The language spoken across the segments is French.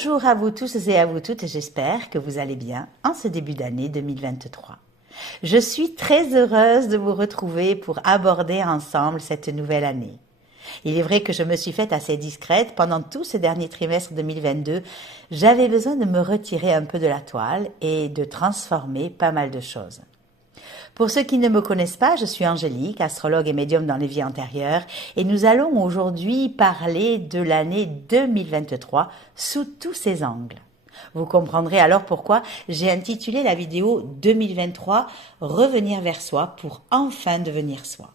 Bonjour à vous tous et à vous toutes, j'espère que vous allez bien en ce début d'année 2023. Je suis très heureuse de vous retrouver pour aborder ensemble cette nouvelle année. Il est vrai que je me suis faite assez discrète pendant tout ce dernier trimestre 2022. J'avais besoin de me retirer un peu de la toile et de transformer pas mal de choses. Pour ceux qui ne me connaissent pas, je suis Angélique, astrologue et médium dans les vies antérieures, et nous allons aujourd'hui parler de l'année 2023 sous tous ses angles. Vous comprendrez alors pourquoi j'ai intitulé la vidéo 2023 « Revenir vers soi pour enfin devenir soi ».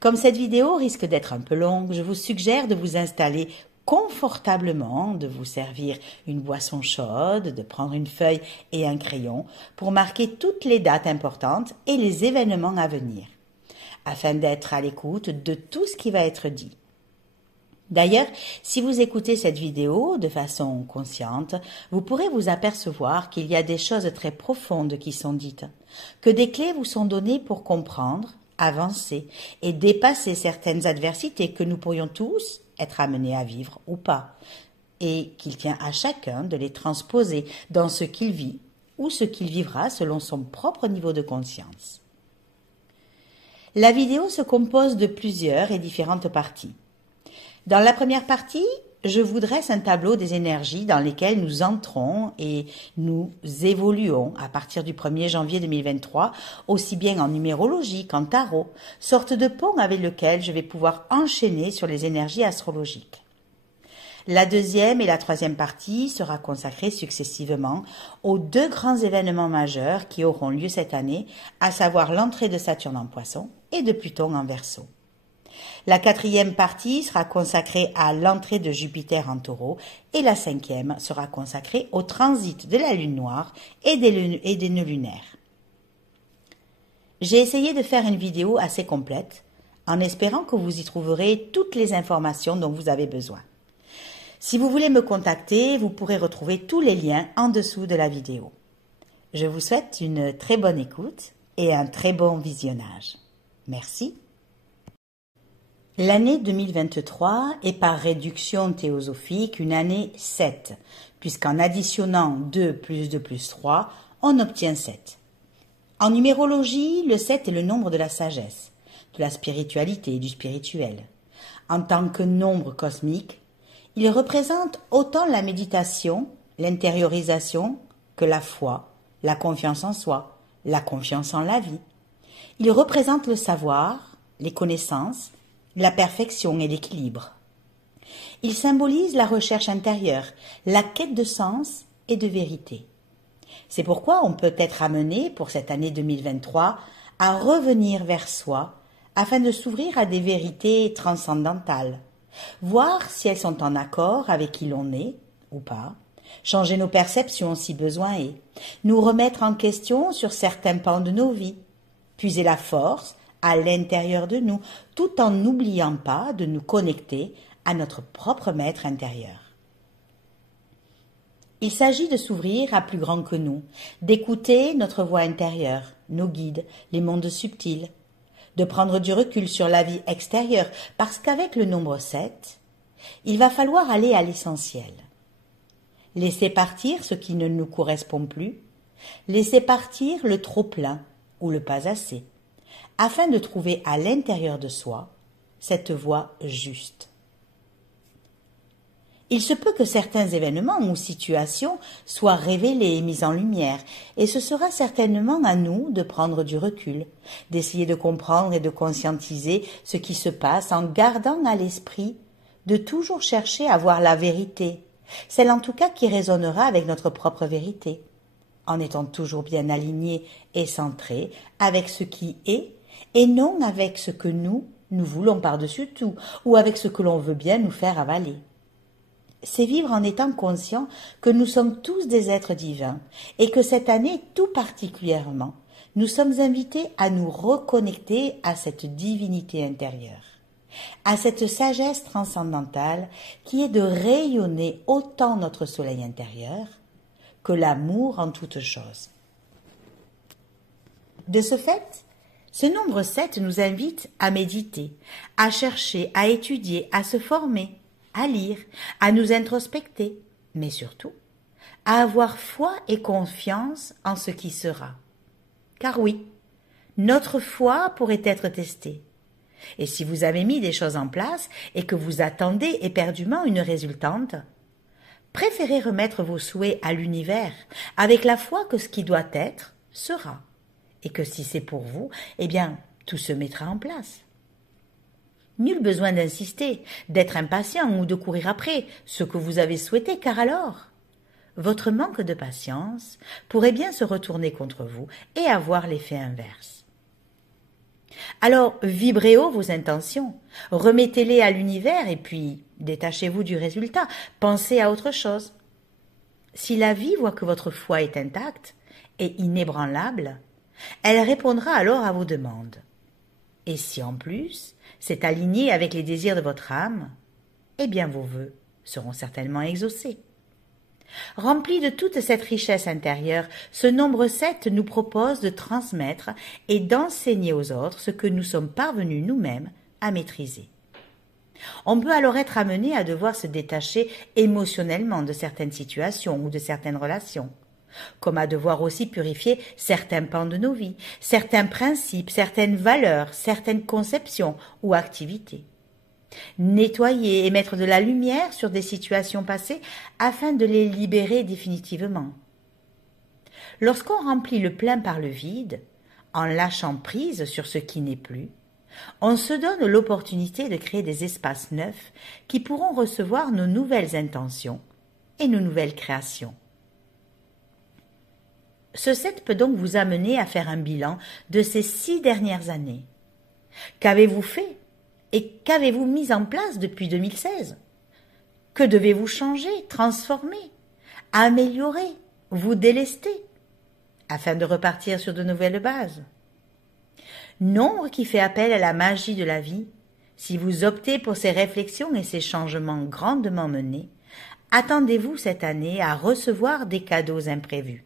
Comme cette vidéo risque d'être un peu longue, je vous suggère de vous installer confortablement, de vous servir une boisson chaude, de prendre une feuille et un crayon pour marquer toutes les dates importantes et les événements à venir, afin d'être à l'écoute de tout ce qui va être dit. D'ailleurs, si vous écoutez cette vidéo de façon consciente, vous pourrez vous apercevoir qu'il y a des choses très profondes qui sont dites, que des clés vous sont données pour comprendre, avancer et dépasser certaines adversités que nous pourrions tous être amenés à vivre ou pas, et qu'il tient à chacun de les transposer dans ce qu'il vit ou ce qu'il vivra selon son propre niveau de conscience. La vidéo se compose de plusieurs et différentes parties. Dans la première partie, je vous dresse un tableau des énergies dans lesquelles nous entrons et nous évoluons à partir du 1er janvier 2023, aussi bien en numérologie qu'en tarot, sorte de pont avec lequel je vais pouvoir enchaîner sur les énergies astrologiques. La deuxième et la troisième partie sera consacrée successivement aux deux grands événements majeurs qui auront lieu cette année, à savoir l'entrée de Saturne en Poisson et de Pluton en Verseau. La quatrième partie sera consacrée à l'entrée de Jupiter en Taureau et la cinquième sera consacrée au transit de la Lune noire et des nœuds lunaires. J'ai essayé de faire une vidéo assez complète en espérant que vous y trouverez toutes les informations dont vous avez besoin. Si vous voulez me contacter, vous pourrez retrouver tous les liens en dessous de la vidéo. Je vous souhaite une très bonne écoute et un très bon visionnage. Merci. L'année 2023 est par réduction théosophique une année 7, puisqu'en additionnant 2 plus 2 plus 3, on obtient 7. En numérologie, le 7 est le nombre de la sagesse, de la spiritualité et du spirituel. En tant que nombre cosmique, il représente autant la méditation, l'intériorisation, que la foi, la confiance en soi, la confiance en la vie. Il représente le savoir, les connaissances, la perfection et l'équilibre. Il symbolise la recherche intérieure, la quête de sens et de vérité. C'est pourquoi on peut être amené, pour cette année 2023, à revenir vers soi afin de s'ouvrir à des vérités transcendantales, voir si elles sont en accord avec qui l'on est ou pas, changer nos perceptions si besoin est, nous remettre en question sur certains pans de nos vies, puiser la force à l'intérieur de nous, tout en n'oubliant pas de nous connecter à notre propre maître intérieur. Il s'agit de s'ouvrir à plus grand que nous, d'écouter notre voix intérieure, nos guides, les mondes subtils, de prendre du recul sur la vie extérieure, parce qu'avec le nombre 7, il va falloir aller à l'essentiel. Laisser partir ce qui ne nous correspond plus, laisser partir le trop-plein ou le pas assez, afin de trouver à l'intérieur de soi cette voie juste. Il se peut que certains événements ou situations soient révélés et mis en lumière, et ce sera certainement à nous de prendre du recul, d'essayer de comprendre et de conscientiser ce qui se passe en gardant à l'esprit de toujours chercher à voir la vérité, celle en tout cas qui résonnera avec notre propre vérité, en étant toujours bien aligné et centré avec ce qui est et non avec ce que nous voulons par-dessus tout, ou avec ce que l'on veut bien nous faire avaler. C'est vivre en étant conscient que nous sommes tous des êtres divins, et que cette année tout particulièrement, nous sommes invités à nous reconnecter à cette divinité intérieure, à cette sagesse transcendantale qui est de rayonner autant notre soleil intérieur que l'amour en toutes choses. De ce fait, ce nombre 7 nous invite à méditer, à chercher, à étudier, à se former, à lire, à nous introspecter, mais surtout à avoir foi et confiance en ce qui sera. Car oui, notre foi pourrait être testée. Et si vous avez mis des choses en place et que vous attendez éperdument une résultante, préférez remettre vos souhaits à l'univers avec la foi que ce qui doit être sera. Et que si c'est pour vous, eh bien, tout se mettra en place. Nul besoin d'insister, d'être impatient ou de courir après ce que vous avez souhaité, car alors, votre manque de patience pourrait bien se retourner contre vous et avoir l'effet inverse. Alors, vibrez haut vos intentions, remettez-les à l'univers et puis détachez-vous du résultat, pensez à autre chose. Si la vie voit que votre foi est intacte et inébranlable, elle répondra alors à vos demandes. Et si en plus c'est aligné avec les désirs de votre âme, eh bien vos vœux seront certainement exaucés. Rempli de toute cette richesse intérieure, ce nombre 7 nous propose de transmettre et d'enseigner aux autres ce que nous sommes parvenus nous-mêmes à maîtriser. On peut alors être amené à devoir se détacher émotionnellement de certaines situations ou de certaines relations, comme à devoir aussi purifier certains pans de nos vies, certains principes, certaines valeurs, certaines conceptions ou activités. Nettoyer et mettre de la lumière sur des situations passées afin de les libérer définitivement. Lorsqu'on remplit le plein par le vide, en lâchant prise sur ce qui n'est plus, on se donne l'opportunité de créer des espaces neufs qui pourront recevoir nos nouvelles intentions et nos nouvelles créations. Ce 7 peut donc vous amener à faire un bilan de ces 6 dernières années. Qu'avez-vous fait et qu'avez-vous mis en place depuis 2016 ? Que devez-vous changer, transformer, améliorer, vous délester, afin de repartir sur de nouvelles bases ? Nombre qui fait appel à la magie de la vie, si vous optez pour ces réflexions et ces changements grandement menés, attendez-vous cette année à recevoir des cadeaux imprévus,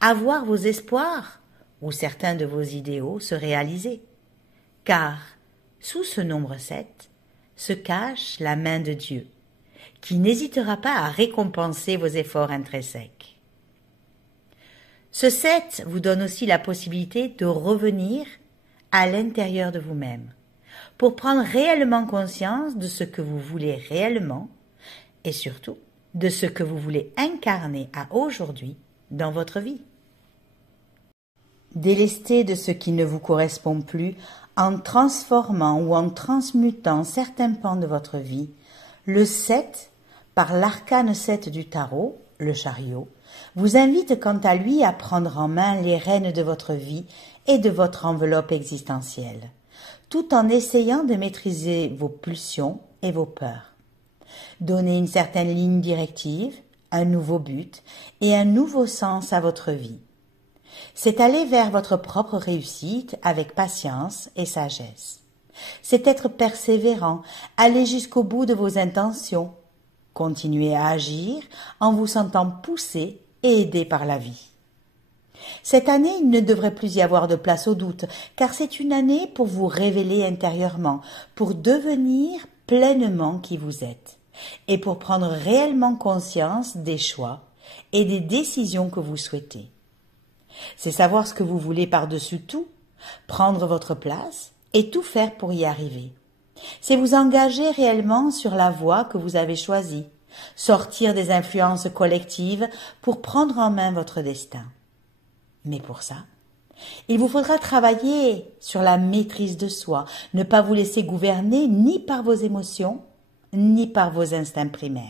à voir vos espoirs ou certains de vos idéaux se réaliser. Car, sous ce nombre 7, se cache la main de Dieu, qui n'hésitera pas à récompenser vos efforts intrinsèques. Ce 7 vous donne aussi la possibilité de revenir à l'intérieur de vous-même, pour prendre réellement conscience de ce que vous voulez réellement et surtout de ce que vous voulez incarner à aujourd'hui dans votre vie. Délester de ce qui ne vous correspond plus en transformant ou en transmutant certains pans de votre vie, le 7, par l'arcane 7 du tarot, le chariot, vous invite quant à lui à prendre en main les rênes de votre vie et de votre enveloppe existentielle, tout en essayant de maîtriser vos pulsions et vos peurs. Donnez une certaine ligne directive, un nouveau but et un nouveau sens à votre vie. C'est aller vers votre propre réussite avec patience et sagesse. C'est être persévérant, aller jusqu'au bout de vos intentions, continuer à agir en vous sentant poussé et aidé par la vie. Cette année, il ne devrait plus y avoir de place au doute, car c'est une année pour vous révéler intérieurement, pour devenir pleinement qui vous êtes, et pour prendre réellement conscience des choix et des décisions que vous souhaitez. C'est savoir ce que vous voulez par-dessus tout, prendre votre place et tout faire pour y arriver. C'est vous engager réellement sur la voie que vous avez choisie, sortir des influences collectives pour prendre en main votre destin. Mais pour ça, il vous faudra travailler sur la maîtrise de soi, ne pas vous laisser gouverner ni par vos émotions, ni par vos instincts primaires.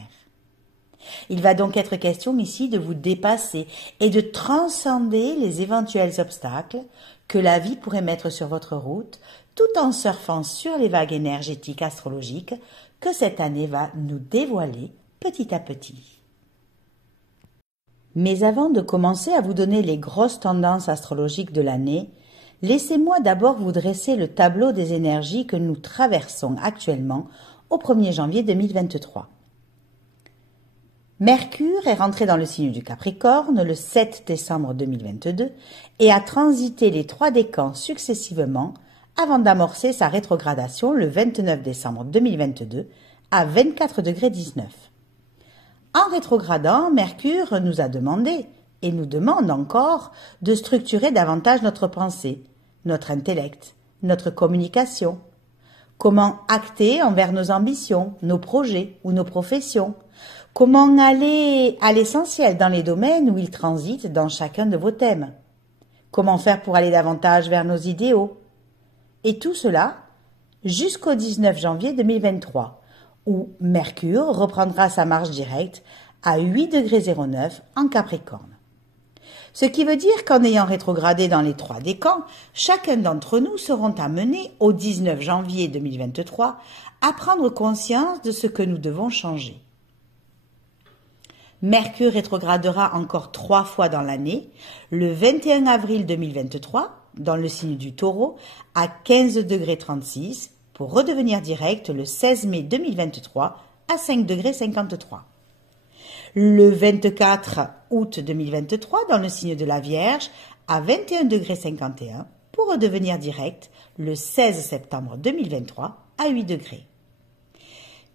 Il va donc être question ici de vous dépasser et de transcender les éventuels obstacles que la vie pourrait mettre sur votre route, tout en surfant sur les vagues énergétiques astrologiques que cette année va nous dévoiler petit à petit. Mais avant de commencer à vous donner les grosses tendances astrologiques de l'année, laissez-moi d'abord vous dresser le tableau des énergies que nous traversons actuellement au 1er janvier 2023. Mercure est rentré dans le signe du Capricorne le 7 décembre 2022 et a transité les 3 décans successivement avant d'amorcer sa rétrogradation le 29 décembre 2022 à 24,19 degrés. En rétrogradant, Mercure nous a demandé, et nous demande encore, de structurer davantage notre pensée, notre intellect, notre communication. Comment acter envers nos ambitions, nos projets ou nos professions? Comment aller à l'essentiel dans les domaines où il transite dans chacun de vos thèmes? Comment faire pour aller davantage vers nos idéaux? Et tout cela jusqu'au 19 janvier 2023, où Mercure reprendra sa marche directe à 8,09 ° en Capricorne. Ce qui veut dire qu'en ayant rétrogradé dans les 3 décans, chacun d'entre nous seront amenés au 19 janvier 2023 à prendre conscience de ce que nous devons changer. Mercure rétrogradera encore 3 fois dans l'année, le 21 avril 2023, dans le signe du Taureau, à 15,36 ° pour redevenir direct le 16 mai 2023 à 5,53 °. Le 24 août 2023, dans le signe de la Vierge, à 21,51 € pour redevenir direct le 16 septembre 2023 à 8 °.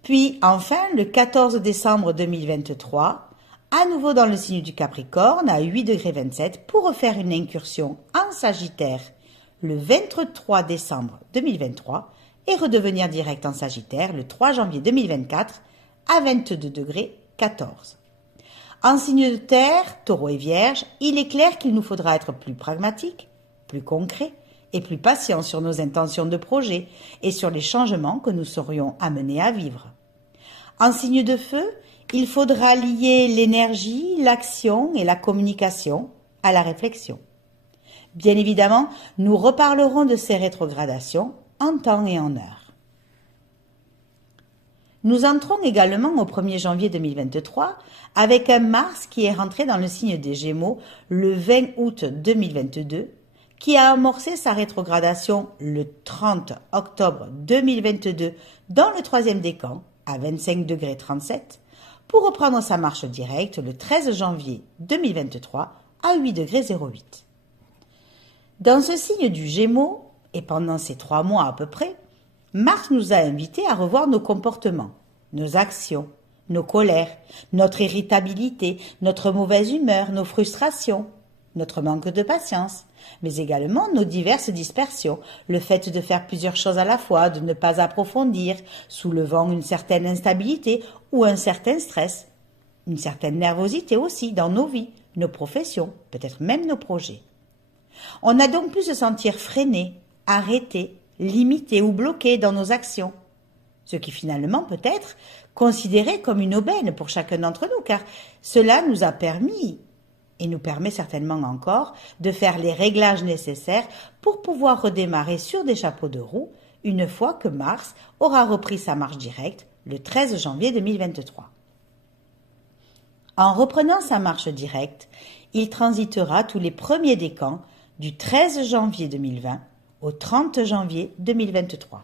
Puis enfin, le 14 décembre 2023, à nouveau dans le signe du Capricorne à 8,27 € pour refaire une incursion en Sagittaire le 23 décembre 2023 et redevenir direct en Sagittaire le 3 janvier 2024 à 22,14 °. En signe de terre, Taureau et Vierge, il est clair qu'il nous faudra être plus pragmatique, plus concret et plus patient sur nos intentions de projet et sur les changements que nous serions amenés à vivre. En signe de feu, il faudra lier l'énergie, l'action et la communication à la réflexion. Bien évidemment, nous reparlerons de ces rétrogradations en temps et en heure. Nous entrons également au 1er janvier 2023 avec un Mars qui est rentré dans le signe des Gémeaux le 20 août 2022, qui a amorcé sa rétrogradation le 30 octobre 2022 dans le 3e décan à 25,37 ° pour reprendre sa marche directe le 13 janvier 2023 à 8,08 €. Dans ce signe du Gémeaux, et pendant ces 3 mois à peu près, Mars nous a invités à revoir nos comportements, nos actions, nos colères, notre irritabilité, notre mauvaise humeur, nos frustrations, notre manque de patience, mais également nos diverses dispersions, le fait de faire plusieurs choses à la fois, de ne pas approfondir, soulevant une certaine instabilité ou un certain stress, une certaine nervosité aussi dans nos vies, nos professions, peut-être même nos projets. On a donc pu se sentir freiné, arrêté, limité ou bloqué dans nos actions, ce qui finalement peut être considéré comme une aubaine pour chacun d'entre nous, car cela nous a permis, et nous permet certainement encore, de faire les réglages nécessaires pour pouvoir redémarrer sur des chapeaux de roue une fois que Mars aura repris sa marche directe le 13 janvier 2023. En reprenant sa marche directe, il transitera tous les premiers décans du 13 janvier 2020 au 30 janvier 2023.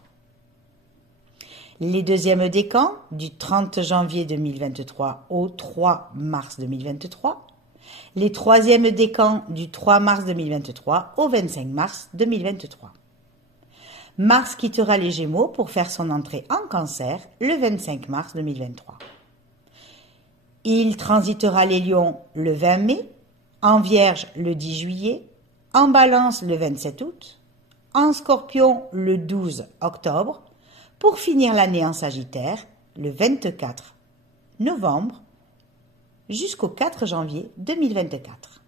Les deuxièmes décans du 30 janvier 2023 au 3 mars 2023. Les troisièmes décans du 3 mars 2023 au 25 mars 2023. Mars quittera les Gémeaux pour faire son entrée en Cancer le 25 mars 2023. Il transitera les Lions le 20 mai, en Vierge le 10 juillet, en Balance le 27 août, en Scorpion le 12 octobre, pour finir l'année en Sagittaire le 24 novembre jusqu'au 4 janvier 2024.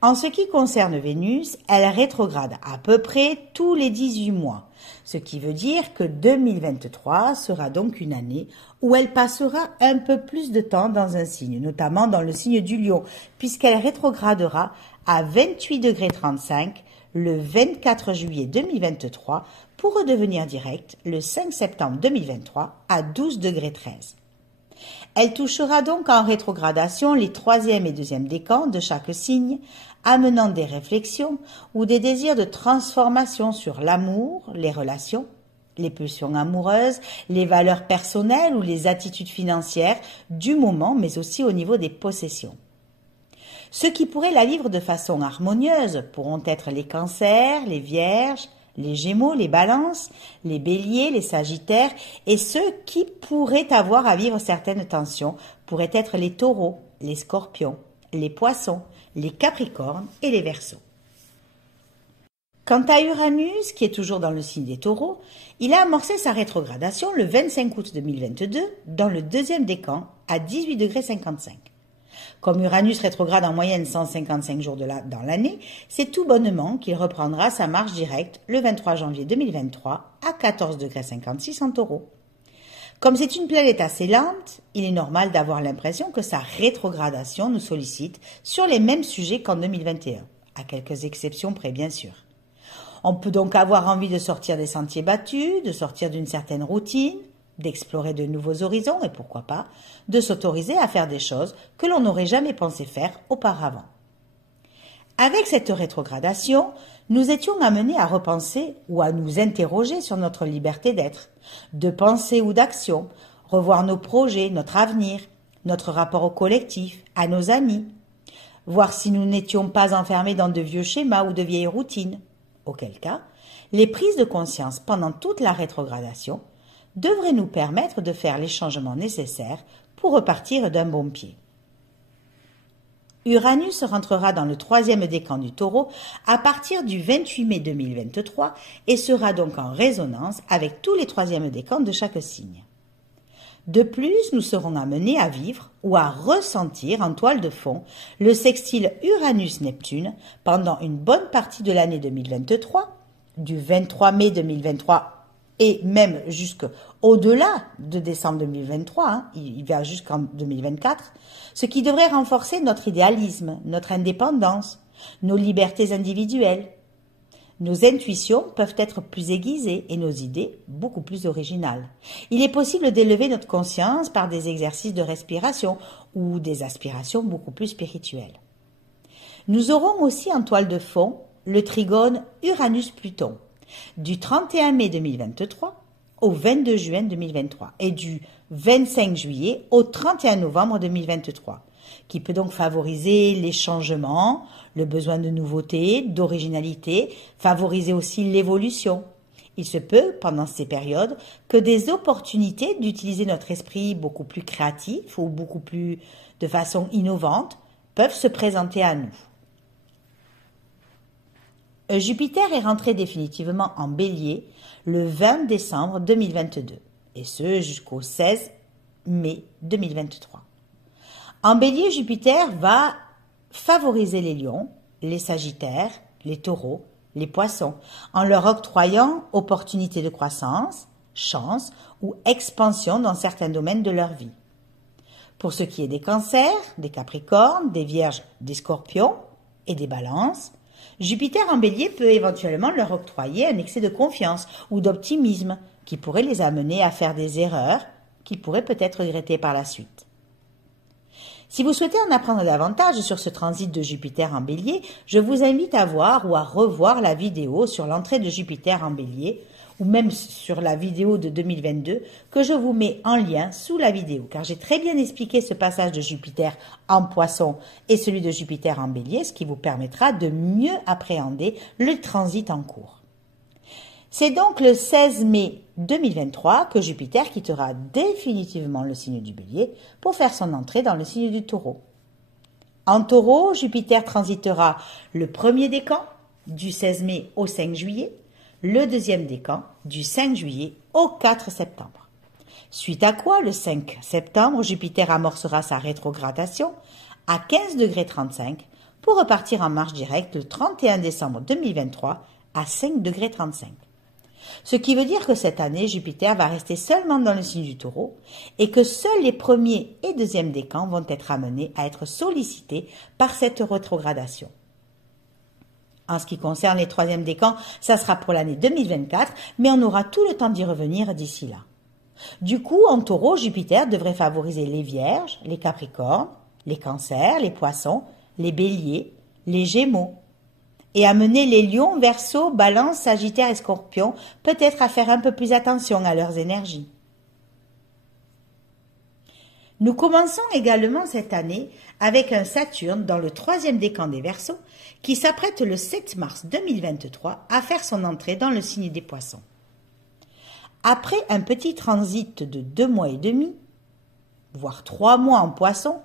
En ce qui concerne Vénus, elle rétrograde à peu près tous les 18 mois, ce qui veut dire que 2023 sera donc une année où elle passera un peu plus de temps dans un signe, notamment dans le signe du Lion, puisqu'elle rétrogradera à 28,35 € le 24 juillet 2023 pour redevenir direct le 5 septembre 2023 à 12,13 €. Elle touchera donc en rétrogradation les 3e et 2e décans de chaque signe, amenant des réflexions ou des désirs de transformation sur l'amour, les relations, les pulsions amoureuses, les valeurs personnelles ou les attitudes financières du moment, mais aussi au niveau des possessions. Ceux qui pourraient la vivre de façon harmonieuse pourront être les cancers, les vierges, les Gémeaux, les Balances, les Béliers, les Sagittaires et ceux qui pourraient avoir à vivre certaines tensions pourraient être les Taureaux, les Scorpions, les Poissons, les Capricornes et les Verseaux. Quant à Uranus, qui est toujours dans le signe des Taureaux, il a amorcé sa rétrogradation le 25 août 2022 dans le deuxième décan à 18 degrés 55. Comme Uranus rétrograde en moyenne 155 jours dans l'année, c'est tout bonnement qu'il reprendra sa marche directe le 23 janvier 2023 à 14 degrés 56 en Taureau. Comme c'est une planète assez lente, il est normal d'avoir l'impression que sa rétrogradation nous sollicite sur les mêmes sujets qu'en 2021, à quelques exceptions près bien sûr. On peut donc avoir envie de sortir des sentiers battus, de sortir d'une certaine routine, d'explorer de nouveaux horizons et pourquoi pas, de s'autoriser à faire des choses que l'on n'aurait jamais pensé faire auparavant. Avec cette rétrogradation, nous étions amenés à repenser ou à nous interroger sur notre liberté d'être, de pensée ou d'action, revoir nos projets, notre avenir, notre rapport au collectif, à nos amis, voir si nous n'étions pas enfermés dans de vieux schémas ou de vieilles routines. Auquel cas, les prises de conscience pendant toute la rétrogradation devraient nous permettre de faire les changements nécessaires pour repartir d'un bon pied. Uranus rentrera dans le troisième décan du Taureau à partir du 28 mai 2023 et sera donc en résonance avec tous les troisièmes décans de chaque signe. De plus, nous serons amenés à vivre ou à ressentir en toile de fond le sextile Uranus-Neptune pendant une bonne partie de l'année 2023, du 23 mai 2023 et même jusqu'au-delà de décembre 2023, il va jusqu'en 2024, ce qui devrait renforcer notre idéalisme, notre indépendance, nos libertés individuelles. Nos intuitions peuvent être plus aiguisées et nos idées beaucoup plus originales. Il est possible d'élever notre conscience par des exercices de respiration ou des aspirations beaucoup plus spirituelles. Nous aurons aussi en toile de fond le trigone Uranus-Pluton du 31 mai 2023 au 22 juin 2023 et du 25 juillet au 31 novembre 2023. Qui peut donc favoriser les changements, le besoin de nouveauté, d'originalité, favoriser aussi l'évolution. Il se peut, pendant ces périodes, que des opportunités d'utiliser notre esprit beaucoup plus créatif ou beaucoup plus de façon innovante peuvent se présenter à nous. Jupiter est rentré définitivement en Bélier le 20 décembre 2022, et ce jusqu'au 16 mai 2023. En Bélier, Jupiter va favoriser les lions, les sagittaires, les taureaux, les poissons, en leur octroyant opportunités de croissance, chance ou expansion dans certains domaines de leur vie. Pour ce qui est des cancers, des capricornes, des vierges, des scorpions et des balances, Jupiter en Bélier peut éventuellement leur octroyer un excès de confiance ou d'optimisme qui pourrait les amener à faire des erreurs qu'ils pourraient peut-être regretter par la suite. Si vous souhaitez en apprendre davantage sur ce transit de Jupiter en Bélier, je vous invite à voir ou à revoir la vidéo sur l'entrée de Jupiter en Bélier ou même sur la vidéo de 2022 que je vous mets en lien sous la vidéo car j'ai très bien expliqué ce passage de Jupiter en Poisson et celui de Jupiter en Bélier, ce qui vous permettra de mieux appréhender le transit en cours. C'est donc le 16 mai 2023 que Jupiter quittera définitivement le signe du Bélier pour faire son entrée dans le signe du Taureau. En Taureau, Jupiter transitera le premier décan du 16 mai au 5 juillet, le deuxième décan du 5 juillet au 4 septembre. Suite à quoi, le 5 septembre, Jupiter amorcera sa rétrogradation à 15 degrés 35 pour repartir en marche directe le 31 décembre 2023 à 5 degrés 35. Ce qui veut dire que cette année, Jupiter va rester seulement dans le signe du Taureau et que seuls les premiers et deuxièmes décans vont être amenés à être sollicités par cette rétrogradation. En ce qui concerne les troisièmes décans, ça sera pour l'année 2024, mais on aura tout le temps d'y revenir d'ici là. Du coup, en Taureau, Jupiter devrait favoriser les Vierges, les Capricornes, les Cancers, les Poissons, les Béliers, les Gémeaux, et amener les Lions, Verseaux, Balances, Sagittaires et Scorpions peut-être à faire un peu plus attention à leurs énergies. Nous commençons également cette année avec un Saturne dans le troisième décan des Verseaux qui s'apprête le 7 mars 2023 à faire son entrée dans le signe des Poissons. Après un petit transit de 2 mois et demi, voire 3 mois en Poissons,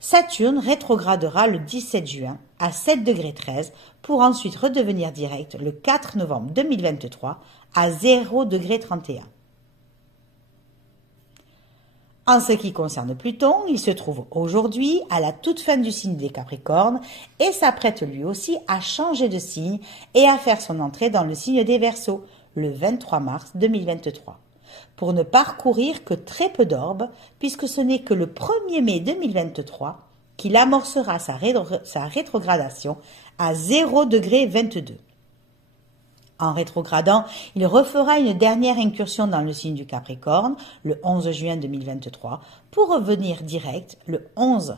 Saturne rétrogradera le 17 juin à 7 degrés 13 pour ensuite redevenir direct le 4 novembre 2023 à 0 degré 31. En ce qui concerne Pluton, il se trouve aujourd'hui à la toute fin du signe des Capricornes et s'apprête lui aussi à changer de signe et à faire son entrée dans le signe des Verseaux le 23 mars 2023, pour ne parcourir que très peu d'orbes puisque ce n'est que le 1er mai 2023 qu'il amorcera sa rétrogradation à 0 degré 22. En rétrogradant, il refera une dernière incursion dans le signe du Capricorne le 11 juin 2023 pour revenir direct le 11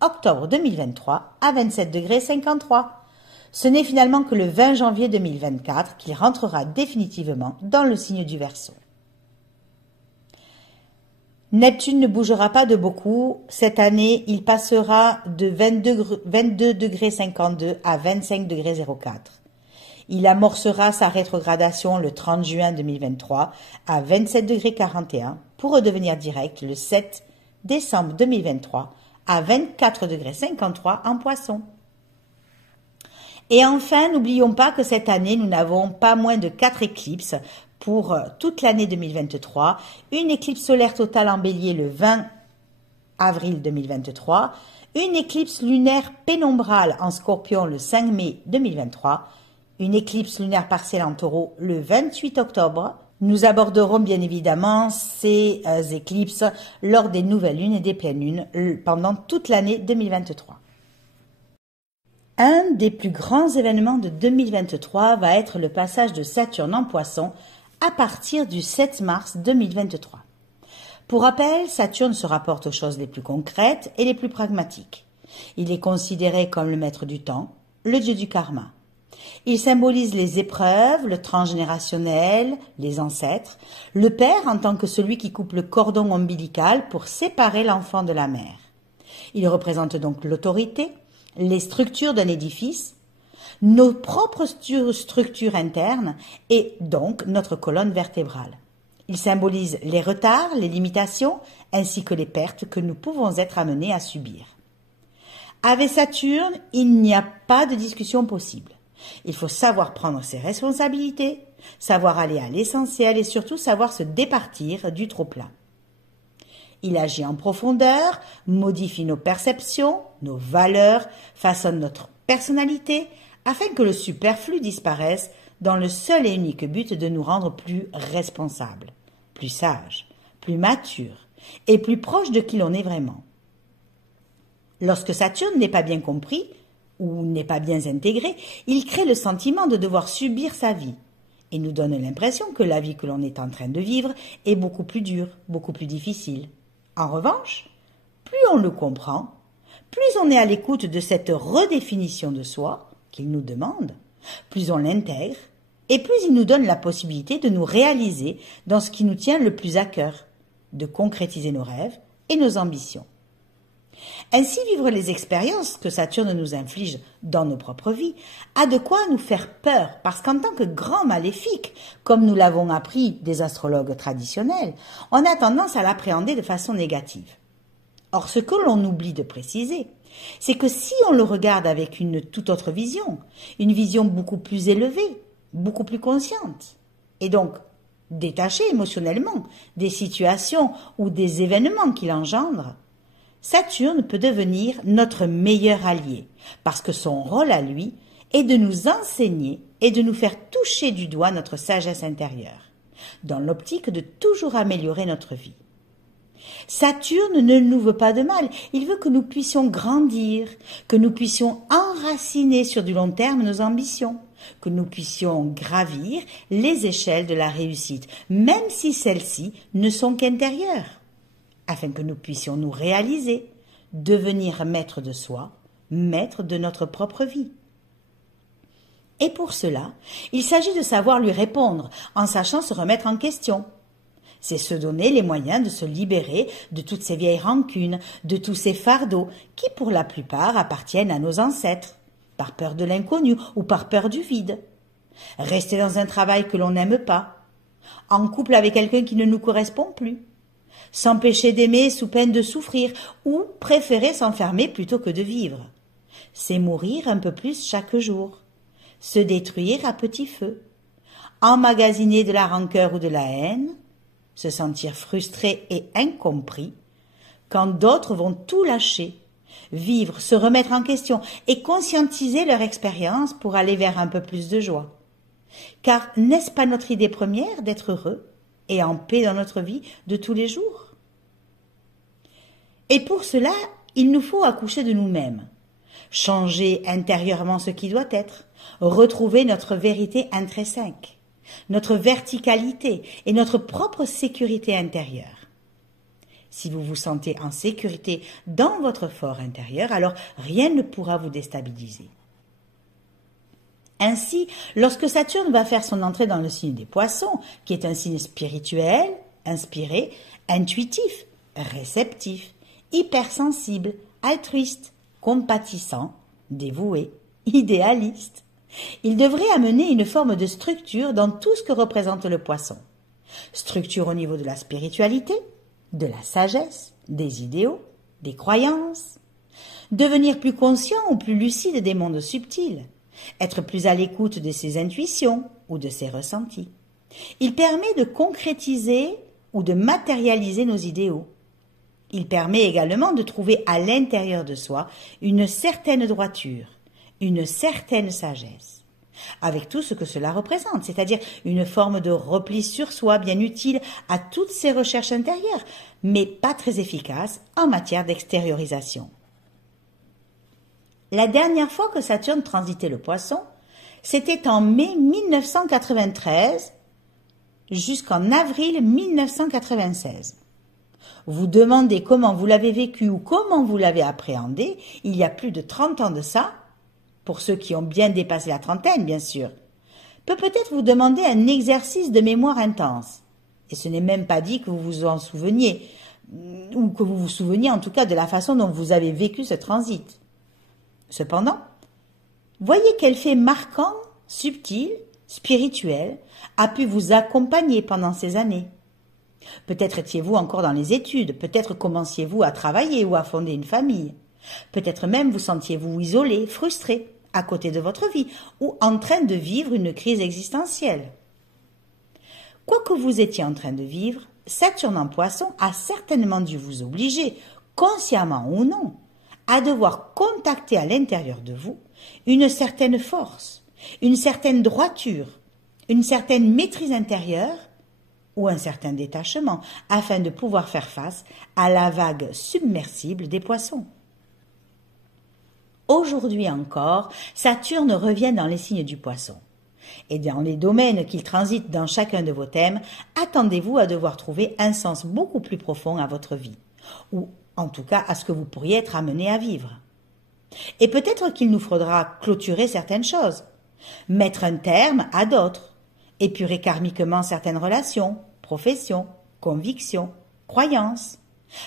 octobre 2023 à 27 degrés 53. Ce n'est finalement que le 20 janvier 2024 qu'il rentrera définitivement dans le signe du Verseau. Neptune ne bougera pas de beaucoup. Cette année, il passera de 22 degrés 52 à 25 degrés 04. Il amorcera sa rétrogradation le 30 juin 2023 à 27 degrés 41 pour redevenir direct le 7 décembre 2023 à 24 degrés 53 en Poisson. Et enfin, n'oublions pas que cette année, nous n'avons pas moins de 4 éclipses pour toute l'année 2023. Une éclipse solaire totale en Bélier le 20 avril 2023, une éclipse lunaire pénombrale en Scorpion le 5 mai 2023, une éclipse lunaire partielle en Taureau le 28 octobre. Nous aborderons bien évidemment ces éclipses lors des nouvelles lunes et des pleines lunes pendant toute l'année 2023. Un des plus grands événements de 2023 va être le passage de Saturne en Poisson à partir du 7 mars 2023. Pour rappel, Saturne se rapporte aux choses les plus concrètes et les plus pragmatiques. Il est considéré comme le maître du temps, le dieu du karma. Il symbolise les épreuves, le transgénérationnel, les ancêtres, le père en tant que celui qui coupe le cordon ombilical pour séparer l'enfant de la mère. Il représente donc l'autorité, les structures d'un édifice, nos propres structures internes et donc notre colonne vertébrale. Il symbolise les retards, les limitations ainsi que les pertes que nous pouvons être amenés à subir. Avec Saturne, il n'y a pas de discussion possible. Il faut savoir prendre ses responsabilités, savoir aller à l'essentiel et surtout savoir se départir du trop-plein. Il agit en profondeur, modifie nos perceptions, nos valeurs, façonne notre personnalité afin que le superflu disparaisse dans le seul et unique but de nous rendre plus responsables, plus sages, plus matures et plus proches de qui l'on est vraiment. Lorsque Saturne n'est pas bien compris, ou n'est pas bien intégré, il crée le sentiment de devoir subir sa vie et nous donne l'impression que la vie que l'on est en train de vivre est beaucoup plus dure, beaucoup plus difficile. En revanche, plus on le comprend, plus on est à l'écoute de cette redéfinition de soi qu'il nous demande, plus on l'intègre et plus il nous donne la possibilité de nous réaliser dans ce qui nous tient le plus à cœur, de concrétiser nos rêves et nos ambitions. Ainsi, vivre les expériences que Saturne nous inflige dans nos propres vies a de quoi nous faire peur, parce qu'en tant que grand maléfique, comme nous l'avons appris des astrologues traditionnels, on a tendance à l'appréhender de façon négative. Or, ce que l'on oublie de préciser, c'est que si on le regarde avec une toute autre vision, une vision beaucoup plus élevée, beaucoup plus consciente, et donc détachée émotionnellement des situations ou des événements qu'il engendre, Saturne peut devenir notre meilleur allié, parce que son rôle à lui est de nous enseigner et de nous faire toucher du doigt notre sagesse intérieure, dans l'optique de toujours améliorer notre vie. Saturne ne nous veut pas de mal, il veut que nous puissions grandir, que nous puissions enraciner sur du long terme nos ambitions, que nous puissions gravir les échelles de la réussite, même si celles-ci ne sont qu'intérieures, afin que nous puissions nous réaliser, devenir maître de soi, maître de notre propre vie. Et pour cela, il s'agit de savoir lui répondre en sachant se remettre en question. C'est se donner les moyens de se libérer de toutes ces vieilles rancunes, de tous ces fardeaux qui, pour la plupart, appartiennent à nos ancêtres, par peur de l'inconnu ou par peur du vide. Rester dans un travail que l'on n'aime pas, en couple avec quelqu'un qui ne nous correspond plus, s'empêcher d'aimer sous peine de souffrir ou préférer s'enfermer plutôt que de vivre. C'est mourir un peu plus chaque jour, se détruire à petit feu, emmagasiner de la rancœur ou de la haine, se sentir frustré et incompris, quand d'autres vont tout lâcher, vivre, se remettre en question et conscientiser leur expérience pour aller vers un peu plus de joie. Car n'est-ce pas notre idée première d'être heureux et en paix dans notre vie de tous les jours? Et pour cela, il nous faut accoucher de nous-mêmes, changer intérieurement ce qui doit être, retrouver notre vérité intrinsèque, notre verticalité et notre propre sécurité intérieure. Si vous vous sentez en sécurité dans votre fort intérieur, alors rien ne pourra vous déstabiliser. Ainsi, lorsque Saturne va faire son entrée dans le signe des Poissons, qui est un signe spirituel, inspiré, intuitif, réceptif, hypersensible, altruiste, compatissant, dévoué, idéaliste, il devrait amener une forme de structure dans tout ce que représente le Poisson. Structure au niveau de la spiritualité, de la sagesse, des idéaux, des croyances. Devenir plus conscient ou plus lucide des mondes subtils. Être plus à l'écoute de ses intuitions ou de ses ressentis. Il permet de concrétiser ou de matérialiser nos idéaux. Il permet également de trouver à l'intérieur de soi une certaine droiture, une certaine sagesse, avec tout ce que cela représente, c'est-à-dire une forme de repli sur soi bien utile à toutes ces recherches intérieures, mais pas très efficace en matière d'extériorisation. La dernière fois que Saturne transitait le Poisson, c'était en mai 1993 jusqu'en avril 1996. Vous demandez comment vous l'avez vécu ou comment vous l'avez appréhendé il y a plus de 30 ans de ça, pour ceux qui ont bien dépassé la trentaine, bien sûr, peut-être vous demander un exercice de mémoire intense. Et ce n'est même pas dit que vous vous en souveniez, ou que vous vous souveniez en tout cas de la façon dont vous avez vécu ce transit. Cependant, voyez quel fait marquant, subtil, spirituel a pu vous accompagner pendant ces années. Peut-être étiez-vous encore dans les études, peut-être commenciez-vous à travailler ou à fonder une famille. Peut-être même vous sentiez-vous isolé, frustré, à côté de votre vie, ou en train de vivre une crise existentielle. Quoi que vous étiez en train de vivre, Saturne en Poisson a certainement dû vous obliger, consciemment ou non, à devoir contacter à l'intérieur de vous une certaine force, une certaine droiture, une certaine maîtrise intérieure ou un certain détachement afin de pouvoir faire face à la vague submersible des Poissons. Aujourd'hui encore, Saturne revient dans les signes du Poisson. Et dans les domaines qu'il transite dans chacun de vos thèmes, attendez-vous à devoir trouver un sens beaucoup plus profond à votre vie, ou en tout cas à ce que vous pourriez être amené à vivre. Et peut-être qu'il nous faudra clôturer certaines choses, mettre un terme à d'autres, épurer karmiquement certaines relations, professions, convictions, croyances,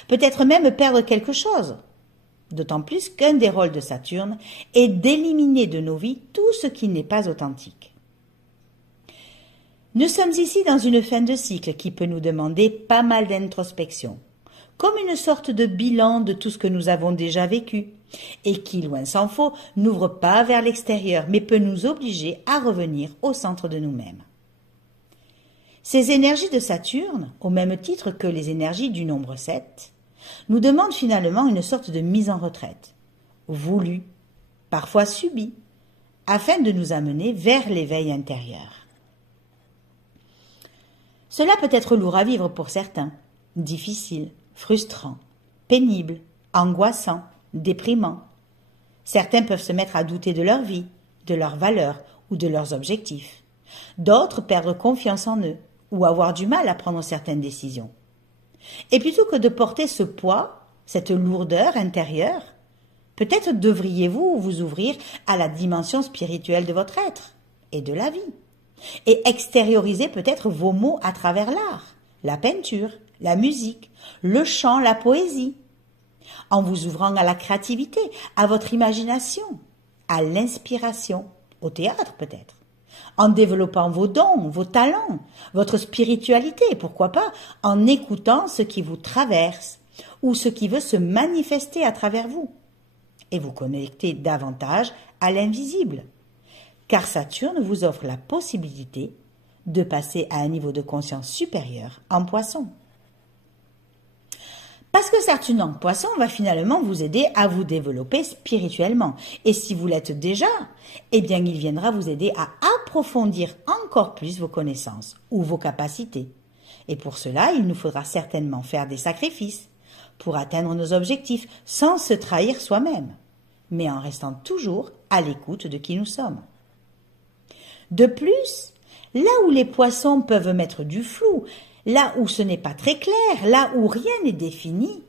peut-être même perdre quelque chose. D'autant plus qu'un des rôles de Saturne est d'éliminer de nos vies tout ce qui n'est pas authentique. Nous sommes ici dans une fin de cycle qui peut nous demander pas mal d'introspection, comme une sorte de bilan de tout ce que nous avons déjà vécu, et qui, loin s'en faut, n'ouvre pas vers l'extérieur, mais peut nous obliger à revenir au centre de nous-mêmes. Ces énergies de Saturne, au même titre que les énergies du nombre 7, nous demandent finalement une sorte de mise en retraite, voulue, parfois subie, afin de nous amener vers l'éveil intérieur. Cela peut être lourd à vivre pour certains, difficile, frustrant, pénible, angoissant, déprimant. Certains peuvent se mettre à douter de leur vie, de leurs valeurs ou de leurs objectifs. D'autres perdre confiance en eux ou avoir du mal à prendre certaines décisions. Et plutôt que de porter ce poids, cette lourdeur intérieure, peut-être devriez-vous vous ouvrir à la dimension spirituelle de votre être et de la vie, et extérioriser peut-être vos mots à travers l'art, la peinture, la musique, le chant, la poésie, en vous ouvrant à la créativité, à votre imagination, à l'inspiration, au théâtre peut-être, en développant vos dons, vos talents, votre spiritualité, et pourquoi pas en écoutant ce qui vous traverse ou ce qui veut se manifester à travers vous, et vous connecter davantage à l'invisible, car Saturne vous offre la possibilité de passer à un niveau de conscience supérieur en Poisson. Parce que Saturne en Poisson va finalement vous aider à vous développer spirituellement. Et si vous l'êtes déjà, eh bien il viendra vous aider à approfondir encore plus vos connaissances ou vos capacités. Et pour cela, il nous faudra certainement faire des sacrifices pour atteindre nos objectifs sans se trahir soi-même, mais en restant toujours à l'écoute de qui nous sommes. De plus, là où les Poissons peuvent mettre du flou, là où ce n'est pas très clair, là où rien n'est défini,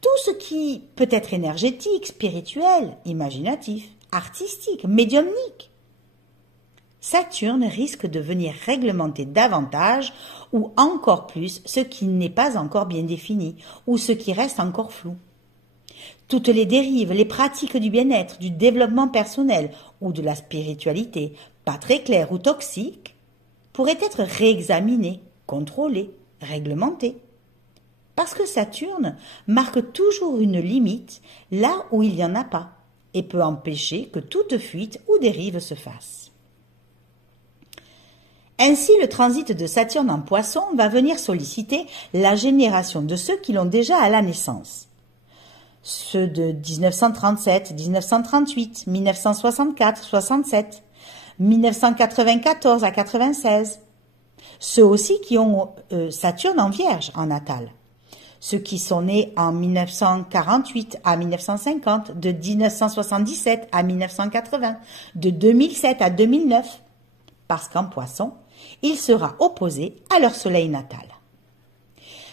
tout ce qui peut être énergétique, spirituel, imaginatif, artistique, médiumnique, Saturne risque de venir réglementer davantage ou encore plus ce qui n'est pas encore bien défini ou ce qui reste encore flou. Toutes les dérives, les pratiques du bien-être, du développement personnel ou de la spiritualité, pas très claires ou toxiques, pourraient être réexaminées, contrôlées, réglementées. Parce que Saturne marque toujours une limite là où il n'y en a pas et peut empêcher que toute fuite ou dérive se fasse. Ainsi, le transit de Saturne en Poisson va venir solliciter la génération de ceux qui l'ont déjà à la naissance. Ceux de 1937, 1938, 1964, 67, 1994 à 96. Ceux aussi qui ont Saturne en Vierge en natal. Ceux qui sont nés en 1948 à 1950, de 1977 à 1980, de 2007 à 2009. Parce qu'en Poisson, il sera opposé à leur soleil natal.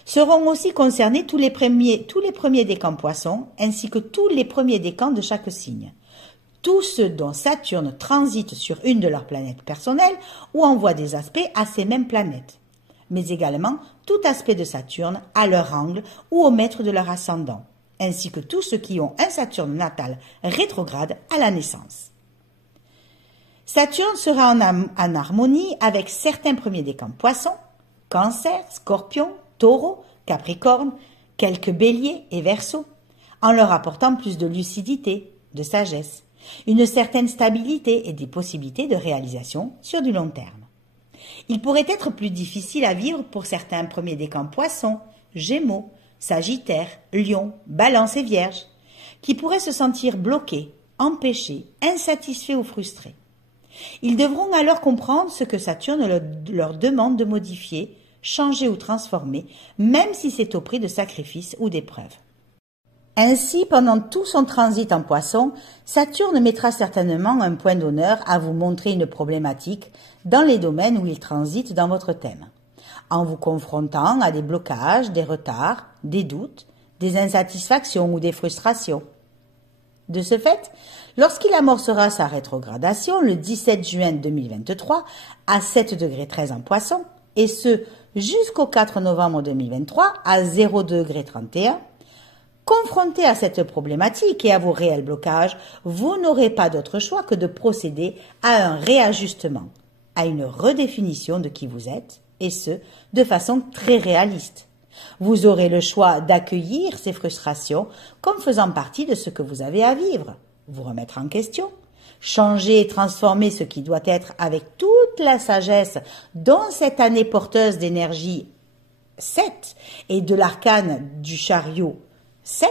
Seront aussi concernés tous les premiers décans Poissons, ainsi que tous les premiers décans de chaque signe. Tous ceux dont Saturne transite sur une de leurs planètes personnelles ou envoie des aspects à ces mêmes planètes, mais également tout aspect de Saturne à leur angle ou au maître de leur ascendant, ainsi que tous ceux qui ont un Saturne natal rétrograde à la naissance. Saturne sera en harmonie avec certains premiers décans Poissons, Cancer, Scorpion, Taureau, Capricorne, quelques Béliers et Verseaux, en leur apportant plus de lucidité, de sagesse, une certaine stabilité et des possibilités de réalisation sur du long terme. Il pourrait être plus difficile à vivre pour certains premiers décans Poissons, Gémeaux, Sagittaire, Lion, Balance et Vierge, qui pourraient se sentir bloqués, empêchés, insatisfaits ou frustrés. Ils devront alors comprendre ce que Saturne leur demande de modifier, changer ou transformer, même si c'est au prix de sacrifices ou d'épreuves. Ainsi, pendant tout son transit en Poisson, Saturne mettra certainement un point d'honneur à vous montrer une problématique dans les domaines où il transite dans votre thème, en vous confrontant à des blocages, des retards, des doutes, des insatisfactions ou des frustrations. De ce fait, lorsqu'il amorcera sa rétrogradation le 17 juin 2023 à 7,13 en Poisson, et ce jusqu'au 4 novembre 2023 à 0,31, confronté à cette problématique et à vos réels blocages, vous n'aurez pas d'autre choix que de procéder à un réajustement, à une redéfinition de qui vous êtes, et ce, de façon très réaliste. Vous aurez le choix d'accueillir ces frustrations comme faisant partie de ce que vous avez à vivre, vous remettre en question, changer et transformer ce qui doit être avec toute la sagesse dont cette année porteuse d'énergie 7 et de l'arcane du chariot 7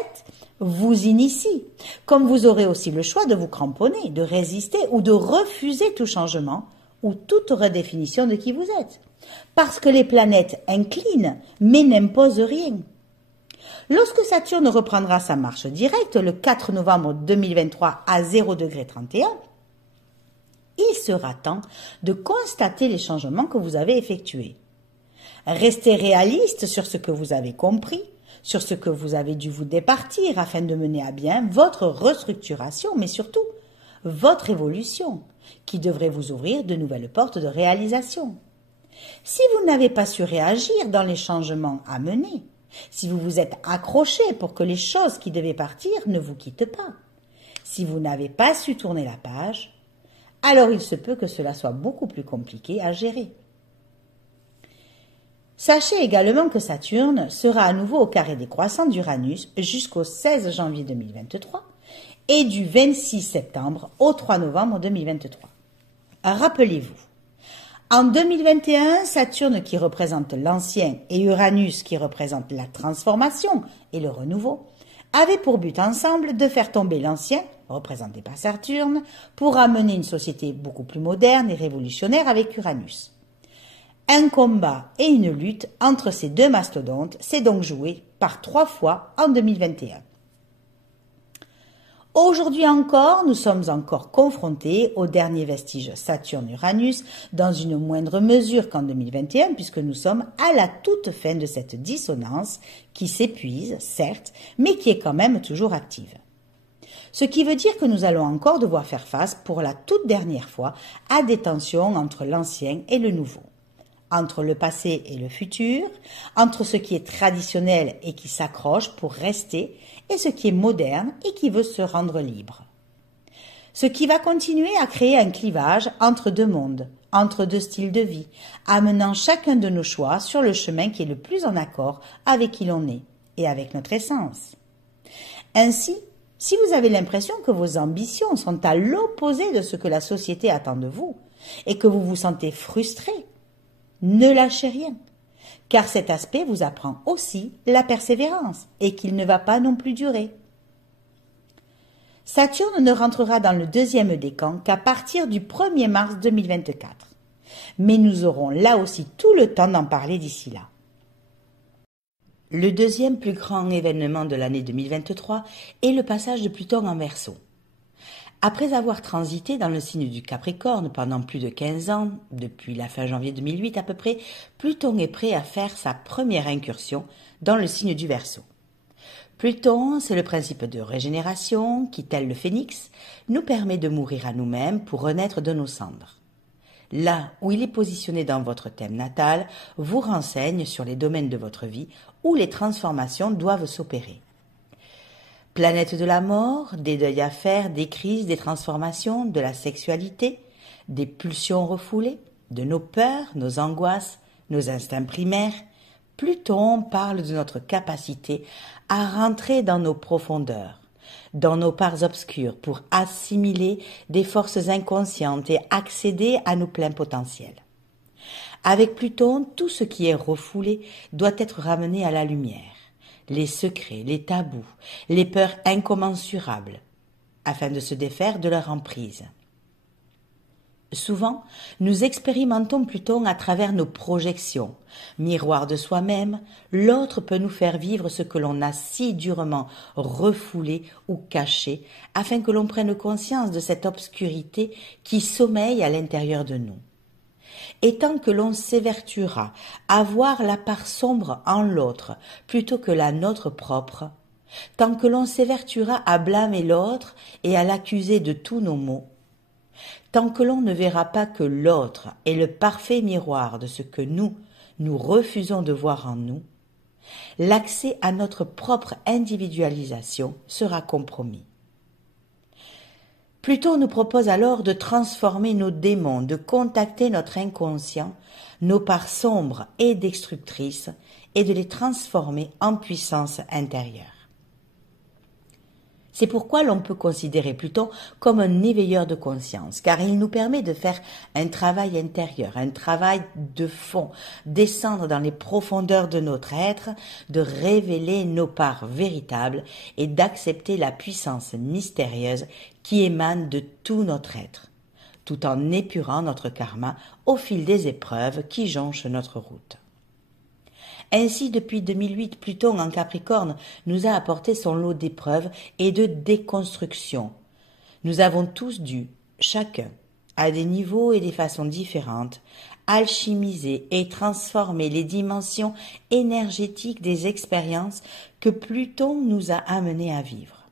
vous initie, comme vous aurez aussi le choix de vous cramponner, de résister ou de refuser tout changement ou toute redéfinition de qui vous êtes. Parce que les planètes inclinent, mais n'imposent rien. Lorsque Saturne reprendra sa marche directe le 4 novembre 2023 à 0,31, il sera temps de constater les changements que vous avez effectués. Restez réaliste sur ce que vous avez compris, sur ce que vous avez dû vous départir afin de mener à bien votre restructuration, mais surtout votre évolution, qui devrait vous ouvrir de nouvelles portes de réalisation. Si vous n'avez pas su réagir dans les changements à mener, si vous vous êtes accroché pour que les choses qui devaient partir ne vous quittent pas, si vous n'avez pas su tourner la page, alors il se peut que cela soit beaucoup plus compliqué à gérer. Sachez également que Saturne sera à nouveau au carré décroissant d'Uranus jusqu'au 16 janvier 2023 et du 26 septembre au 3 novembre 2023. Rappelez-vous, en 2021, Saturne qui représente l'ancien et Uranus qui représente la transformation et le renouveau avaient pour but ensemble de faire tomber l'ancien, représenté par Saturne, pour amener une société beaucoup plus moderne et révolutionnaire avec Uranus. Un combat et une lutte entre ces deux mastodontes s'est donc joué par 3 fois en 2021. Aujourd'hui encore, nous sommes encore confrontés aux derniers vestiges Saturne-Uranus dans une moindre mesure qu'en 2021 puisque nous sommes à la toute fin de cette dissonance qui s'épuise, certes, mais qui est quand même toujours active. Ce qui veut dire que nous allons encore devoir faire face pour la toute dernière fois à des tensions entre l'ancien et le nouveau, entre le passé et le futur, entre ce qui est traditionnel et qui s'accroche pour rester et ce qui est moderne et qui veut se rendre libre. Ce qui va continuer à créer un clivage entre deux mondes, entre deux styles de vie, amenant chacun de nos choix sur le chemin qui est le plus en accord avec qui l'on est et avec notre essence. Ainsi, si vous avez l'impression que vos ambitions sont à l'opposé de ce que la société attend de vous et que vous vous sentez frustré, ne lâchez rien, car cet aspect vous apprend aussi la persévérance et qu'il ne va pas non plus durer. Saturne ne rentrera dans le deuxième décan qu'à partir du 1er mars 2024, mais nous aurons là aussi tout le temps d'en parler d'ici là. Le deuxième plus grand événement de l'année 2023 est le passage de Pluton en Verseau. Après avoir transité dans le signe du Capricorne pendant plus de 15 ans, depuis la fin janvier 2008 à peu près, Pluton est prêt à faire sa première incursion dans le signe du Verseau. Pluton, c'est le principe de régénération qui, tel le phénix, nous permet de mourir à nous-mêmes pour renaître de nos cendres. Là où il est positionné dans votre thème natal, vous renseigne sur les domaines de votre vie où les transformations doivent s'opérer. Planète de la mort, des deuils à faire, des crises, des transformations, de la sexualité, des pulsions refoulées, de nos peurs, nos angoisses, nos instincts primaires, Pluton parle de notre capacité à rentrer dans nos profondeurs, dans nos parts obscures pour assimiler des forces inconscientes et accéder à nos pleins potentiels. Avec Pluton, tout ce qui est refoulé doit être ramené à la lumière. Les secrets, les tabous, les peurs incommensurables, afin de se défaire de leur emprise. Souvent, nous expérimentons Pluton à travers nos projections. Miroir de soi-même, l'autre peut nous faire vivre ce que l'on a si durement refoulé ou caché, afin que l'on prenne conscience de cette obscurité qui sommeille à l'intérieur de nous. Et tant que l'on s'évertuera à voir la part sombre en l'autre plutôt que la nôtre propre, tant que l'on s'évertuera à blâmer l'autre et à l'accuser de tous nos maux, tant que l'on ne verra pas que l'autre est le parfait miroir de ce que nous refusons de voir en nous, l'accès à notre propre individualisation sera compromis. Pluton nous propose alors de transformer nos démons, de contacter notre inconscient, nos parts sombres et destructrices, et de les transformer en puissance intérieure. C'est pourquoi l'on peut considérer Pluton comme un éveilleur de conscience, car il nous permet de faire un travail intérieur, un travail de fond, descendre dans les profondeurs de notre être, de révéler nos parts véritables et d'accepter la puissance mystérieuse qui émane de tout notre être, tout en épurant notre karma au fil des épreuves qui jonchent notre route. Ainsi, depuis 2008, Pluton en Capricorne nous a apporté son lot d'épreuves et de déconstruction. Nous avons tous dû, chacun, à des niveaux et des façons différentes, alchimiser et transformer les dimensions énergétiques des expériences que Pluton nous a amenés à vivre.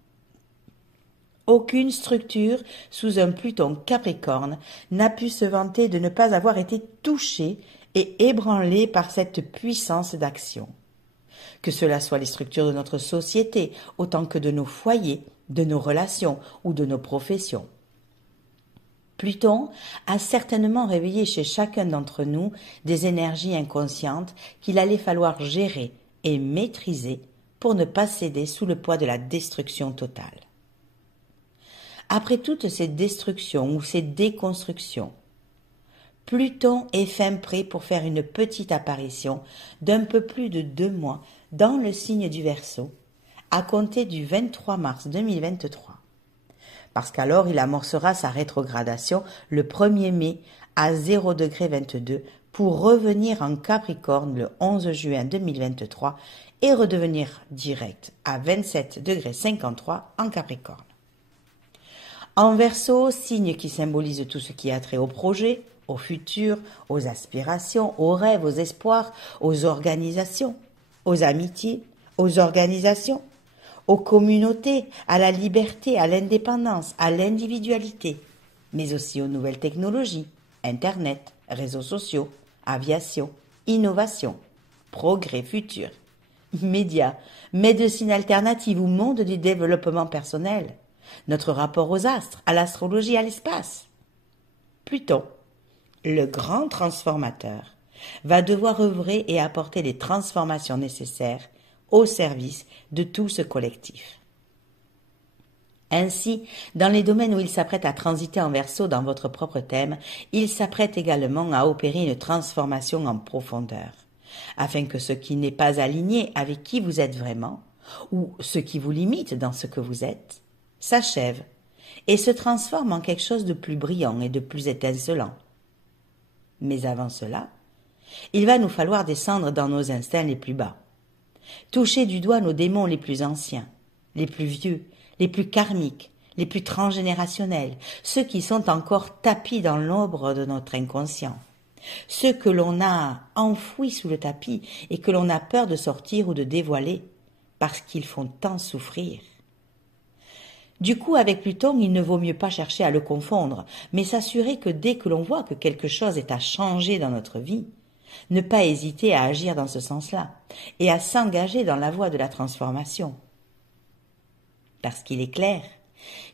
Aucune structure sous un Pluton Capricorne n'a pu se vanter de ne pas avoir été touchée et ébranlés par cette puissance d'action. Que cela soit les structures de notre société, autant que de nos foyers, de nos relations ou de nos professions. Pluton a certainement réveillé chez chacun d'entre nous des énergies inconscientes qu'il allait falloir gérer et maîtriser pour ne pas céder sous le poids de la destruction totale. Après toutes ces destructions ou ces déconstructions, Pluton est fin prêt pour faire une petite apparition d'un peu plus de 2 mois dans le signe du Verseau, à compter du 23 mars 2023. Parce qu'alors il amorcera sa rétrogradation le 1er mai à 0,22 pour revenir en Capricorne le 11 juin 2023 et redevenir direct à 27,53 en Capricorne. En Verseau, signe qui symbolise tout ce qui a trait au projet, au futur, aux aspirations, aux rêves, aux espoirs, aux organisations, aux amitiés, aux organisations, aux communautés, à la liberté, à l'indépendance, à l'individualité, mais aussi aux nouvelles technologies, Internet, réseaux sociaux, aviation, innovation, progrès futur, médias, médecine alternative ou monde du développement personnel, notre rapport aux astres, à l'astrologie, à l'espace. Pluton, le grand transformateur, va devoir œuvrer et apporter les transformations nécessaires au service de tout ce collectif. Ainsi, dans les domaines où il s'apprête à transiter en Verseau dans votre propre thème, il s'apprête également à opérer une transformation en profondeur, afin que ce qui n'est pas aligné avec qui vous êtes vraiment, ou ce qui vous limite dans ce que vous êtes, s'achève et se transforme en quelque chose de plus brillant et de plus étincelant. Mais avant cela, il va nous falloir descendre dans nos instincts les plus bas, toucher du doigt nos démons les plus anciens, les plus vieux, les plus karmiques, les plus transgénérationnels, ceux qui sont encore tapis dans l'ombre de notre inconscient, ceux que l'on a enfouis sous le tapis et que l'on a peur de sortir ou de dévoiler parce qu'ils font tant souffrir. Du coup, avec Pluton, il ne vaut mieux pas chercher à le confondre, mais s'assurer que dès que l'on voit que quelque chose est à changer dans notre vie, ne pas hésiter à agir dans ce sens-là et à s'engager dans la voie de la transformation. Parce qu'il est clair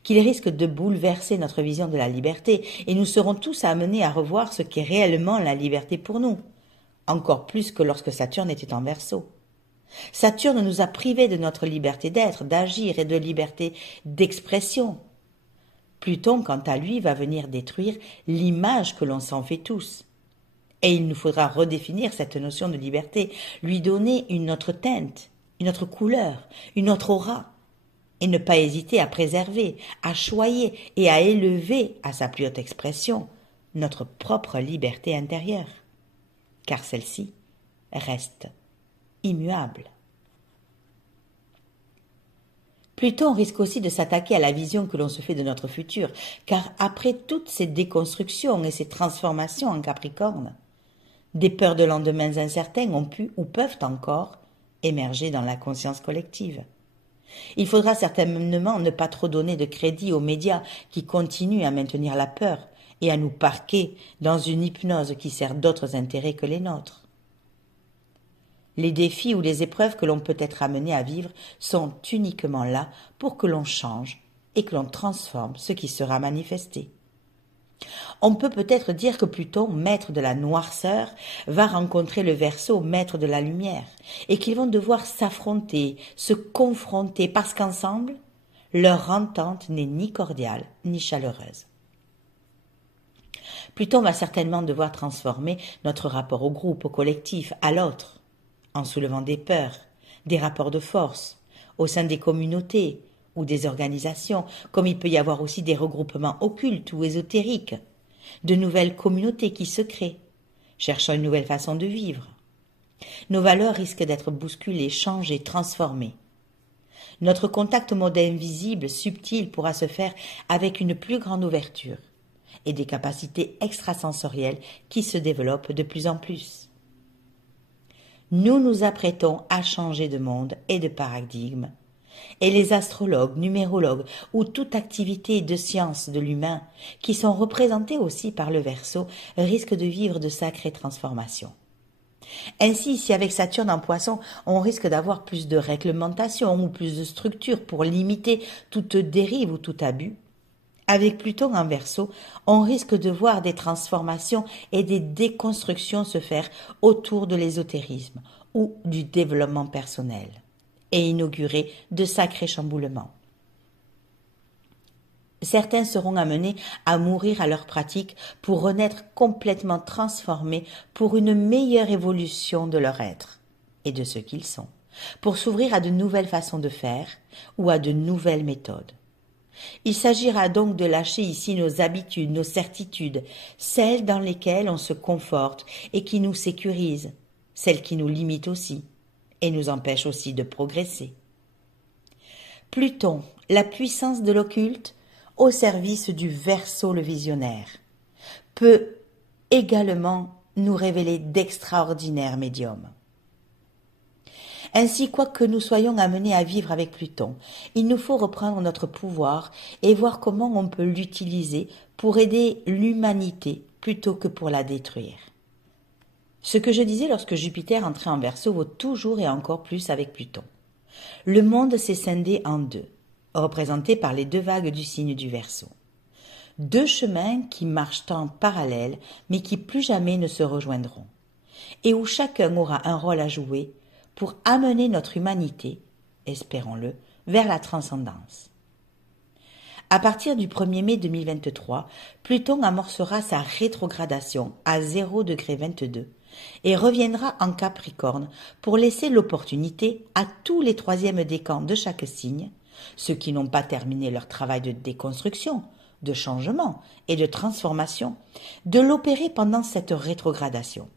qu'il risque de bouleverser notre vision de la liberté et nous serons tous amenés à revoir ce qu'est réellement la liberté pour nous, encore plus que lorsque Saturne était en Verseau. Saturne nous a privés de notre liberté d'être, d'agir et de liberté d'expression. Pluton, quant à lui, va venir détruire l'image que l'on s'en fait tous. Et il nous faudra redéfinir cette notion de liberté, lui donner une autre teinte, une autre couleur, une autre aura, et ne pas hésiter à préserver, à choyer et à élever à sa plus haute expression notre propre liberté intérieure, car celle-ci reste immuable. Pluton risque aussi de s'attaquer à la vision que l'on se fait de notre futur, car après toutes ces déconstructions et ces transformations en Capricorne, des peurs de lendemains incertains ont pu ou peuvent encore émerger dans la conscience collective. Il faudra certainement ne pas trop donner de crédit aux médias qui continuent à maintenir la peur et à nous parquer dans une hypnose qui sert d'autres intérêts que les nôtres. Les défis ou les épreuves que l'on peut être amené à vivre sont uniquement là pour que l'on change et que l'on transforme ce qui sera manifesté. On peut peut-être dire que Pluton, maître de la noirceur, va rencontrer le Verseau, maître de la lumière, et qu'ils vont devoir s'affronter, se confronter, parce qu'ensemble, leur entente n'est ni cordiale ni chaleureuse. Pluton va certainement devoir transformer notre rapport au groupe, au collectif, à l'autre, en soulevant des peurs, des rapports de force, au sein des communautés ou des organisations, comme il peut y avoir aussi des regroupements occultes ou ésotériques, de nouvelles communautés qui se créent, cherchant une nouvelle façon de vivre. Nos valeurs risquent d'être bousculées, changées, transformées. Notre contact au monde invisible, subtil, pourra se faire avec une plus grande ouverture et des capacités extrasensorielles qui se développent de plus en plus. Nous nous apprêtons à changer de monde et de paradigme Et les astrologues, numérologues ou toute activité de science de l'humain, qui sont représentés aussi par le Verseau, risquent de vivre de sacrées transformations. Ainsi, si avec Saturne en Poisson, on risque d'avoir plus de réglementation ou plus de structure pour limiter toute dérive ou tout abus, avec Pluton en Verseau, on risque de voir des transformations et des déconstructions se faire autour de l'ésotérisme ou du développement personnel et inaugurer de sacrés chamboulements. Certains seront amenés à mourir à leur pratique pour renaître complètement transformés pour une meilleure évolution de leur être et de ce qu'ils sont, pour s'ouvrir à de nouvelles façons de faire ou à de nouvelles méthodes. Il s'agira donc de lâcher ici nos habitudes, nos certitudes, celles dans lesquelles on se conforte et qui nous sécurisent, celles qui nous limitent aussi et nous empêchent aussi de progresser. Pluton, la puissance de l'occulte, au service du Verseau le visionnaire, peut également nous révéler d'extraordinaires médiums. Ainsi, quoique nous soyons amenés à vivre avec Pluton, il nous faut reprendre notre pouvoir et voir comment on peut l'utiliser pour aider l'humanité plutôt que pour la détruire. Ce que je disais lorsque Jupiter entrait en Verseau vaut toujours et encore plus avec Pluton. Le monde s'est scindé en deux, représentés par les deux vagues du signe du Verseau. Deux chemins qui marchent en parallèle, mais qui plus jamais ne se rejoindront, et où chacun aura un rôle à jouer pour amener notre humanité, espérons-le, vers la transcendance. À partir du 1er mai 2023, Pluton amorcera sa rétrogradation à 0,22 et reviendra en Capricorne pour laisser l'opportunité à tous les troisièmes décans de chaque signe, ceux qui n'ont pas terminé leur travail de déconstruction, de changement et de transformation, de l'opérer pendant cette rétrogradation.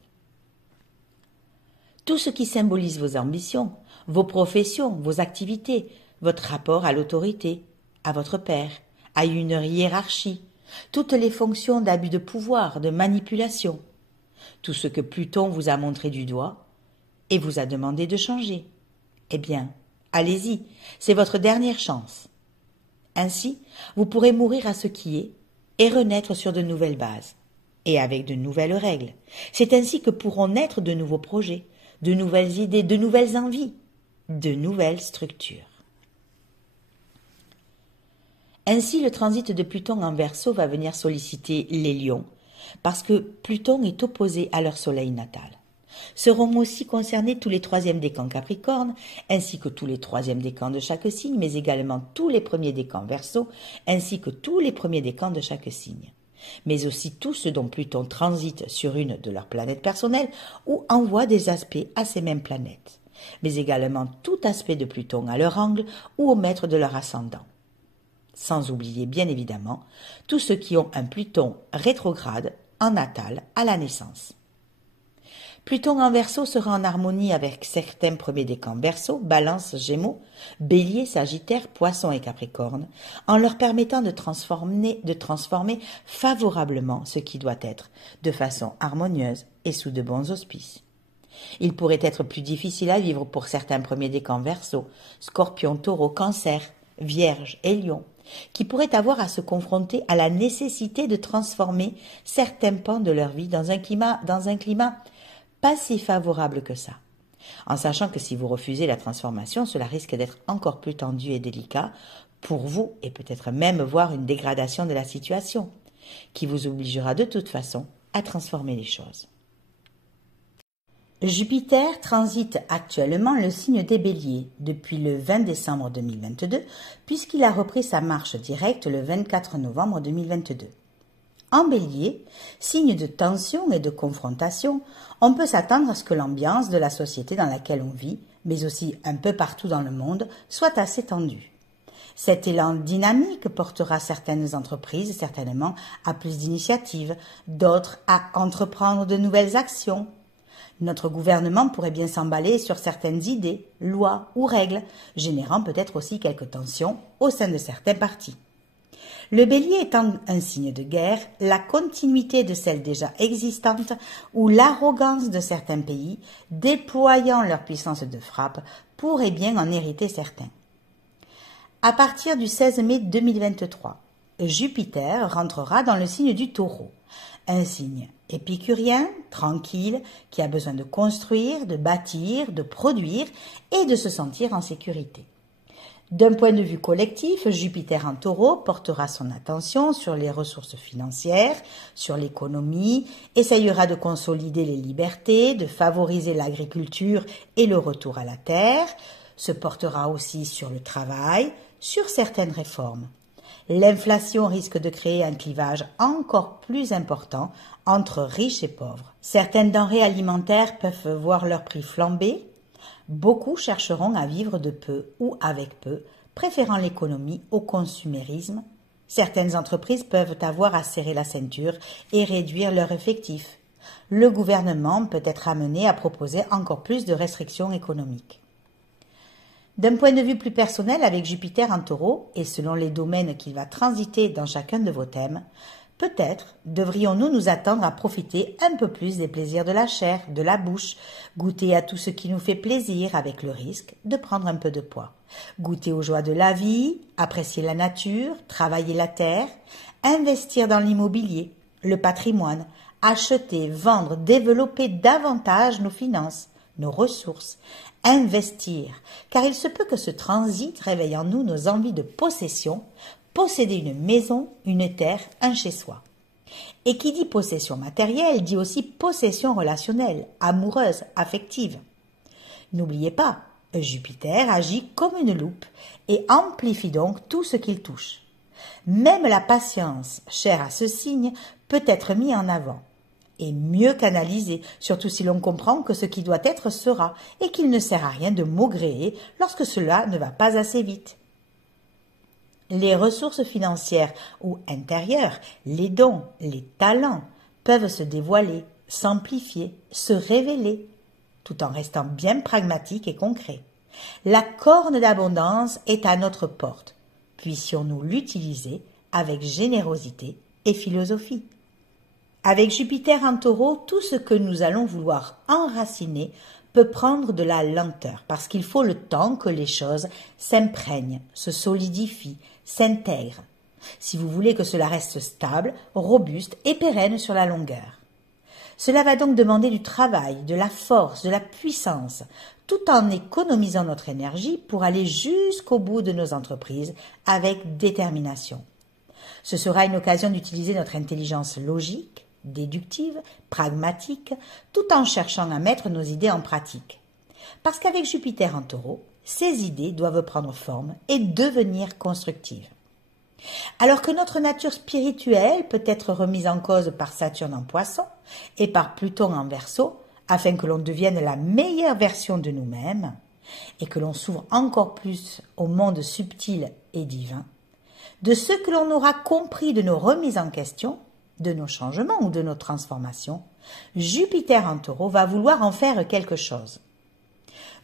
Tout ce qui symbolise vos ambitions, vos professions, vos activités, votre rapport à l'autorité, à votre père, à une hiérarchie, toutes les fonctions d'abus de pouvoir, de manipulation, tout ce que Pluton vous a montré du doigt et vous a demandé de changer. Eh bien, allez-y, c'est votre dernière chance. Ainsi, vous pourrez mourir à ce qui est et renaître sur de nouvelles bases et avec de nouvelles règles. C'est ainsi que pourront naître de nouveaux projets, de nouvelles idées, de nouvelles envies, de nouvelles structures. Ainsi, le transit de Pluton en Verseau va venir solliciter les lions, parce que Pluton est opposé à leur soleil natal. Seront aussi concernés tous les troisièmes décans Capricorne, ainsi que tous les troisièmes décans de chaque signe, mais également tous les premiers décans Verseau, ainsi que tous les premiers décans de chaque signe. Mais aussi tous ceux dont Pluton transite sur une de leurs planètes personnelles ou envoie des aspects à ces mêmes planètes, mais également tout aspect de Pluton à leur angle ou au maître de leur ascendant. Sans oublier bien évidemment tous ceux qui ont un Pluton rétrograde en natal à la naissance. Pluton en Verseau sera en harmonie avec certains premiers décans Verseau, Balance, Gémeaux, Bélier, Sagittaire, Poisson et Capricorne, en leur permettant de transformer favorablement ce qui doit être, de façon harmonieuse et sous de bons auspices. Il pourrait être plus difficile à vivre pour certains premiers décans Verseau, Scorpion, Taureau, Cancer, Vierge et Lion, qui pourraient avoir à se confronter à la nécessité de transformer certains pans de leur vie dans un climat pas si favorable que ça. En sachant que si vous refusez la transformation, cela risque d'être encore plus tendu et délicat pour vous et peut-être même voir une dégradation de la situation, qui vous obligera de toute façon à transformer les choses. Jupiter transite actuellement le signe des Béliers depuis le 20 décembre 2022, puisqu'il a repris sa marche directe le 24 novembre 2022. En Bélier, signe de tension et de confrontation, on peut s'attendre à ce que l'ambiance de la société dans laquelle on vit, mais aussi un peu partout dans le monde, soit assez tendue. Cet élan dynamique portera certaines entreprises certainement à plus d'initiatives, d'autres à entreprendre de nouvelles actions. Notre gouvernement pourrait bien s'emballer sur certaines idées, lois ou règles, générant peut-être aussi quelques tensions au sein de certains partis. Le Bélier étant un signe de guerre, la continuité de celle déjà existante ou l'arrogance de certains pays déployant leur puissance de frappe pourrait bien en hériter certains. À partir du 16 mai 2023, Jupiter rentrera dans le signe du Taureau, un signe épicurien, tranquille, qui a besoin de construire, de bâtir, de produire et de se sentir en sécurité. D'un point de vue collectif, Jupiter en Taureau portera son attention sur les ressources financières, sur l'économie, essayera de consolider les libertés, de favoriser l'agriculture et le retour à la terre, se portera aussi sur le travail, sur certaines réformes. L'inflation risque de créer un clivage encore plus important entre riches et pauvres. Certaines denrées alimentaires peuvent voir leur prix flamber. Beaucoup chercheront à vivre de peu ou avec peu, préférant l'économie au consumérisme. Certaines entreprises peuvent avoir à serrer la ceinture et réduire leurs effectifs. Le gouvernement peut être amené à proposer encore plus de restrictions économiques. D'un point de vue plus personnel, avec Jupiter en Taureau, et selon les domaines qu'il va transiter dans chacun de vos thèmes, peut-être devrions-nous nous attendre à profiter un peu plus des plaisirs de la chair, de la bouche, goûter à tout ce qui nous fait plaisir avec le risque de prendre un peu de poids. Goûter aux joies de la vie, apprécier la nature, travailler la terre, investir dans l'immobilier, le patrimoine, acheter, vendre, développer davantage nos finances, nos ressources, investir, car il se peut que ce transit réveille en nous nos envies de possession, posséder une maison, une terre, un chez-soi. Et qui dit possession matérielle dit aussi possession relationnelle, amoureuse, affective. N'oubliez pas, Jupiter agit comme une loupe et amplifie donc tout ce qu'il touche. Même la patience, chère à ce signe, peut être mise en avant et mieux canalisée, surtout si l'on comprend que ce qui doit être sera et qu'il ne sert à rien de maugréer lorsque cela ne va pas assez vite. Les ressources financières ou intérieures, les dons, les talents peuvent se dévoiler, s'amplifier, se révéler, tout en restant bien pragmatique et concret. La corne d'abondance est à notre porte. Puissions-nous l'utiliser avec générosité et philosophie. Avec Jupiter en Taureau, tout ce que nous allons vouloir enraciner peut prendre de la lenteur, parce qu'il faut le temps que les choses s'imprègnent, se solidifient, s'intègrent, si vous voulez que cela reste stable, robuste et pérenne sur la longueur. Cela va donc demander du travail, de la force, de la puissance, tout en économisant notre énergie pour aller jusqu'au bout de nos entreprises avec détermination. Ce sera une occasion d'utiliser notre intelligence logique, déductive, pragmatique, tout en cherchant à mettre nos idées en pratique. Parce qu'avec Jupiter en Taureau, ces idées doivent prendre forme et devenir constructives. Alors que notre nature spirituelle peut être remise en cause par Saturne en Poisson et par Pluton en Verseau, afin que l'on devienne la meilleure version de nous-mêmes et que l'on s'ouvre encore plus au monde subtil et divin, de ce que l'on aura compris de nos remises en question, de nos changements ou de nos transformations, Jupiter en Taureau va vouloir en faire quelque chose.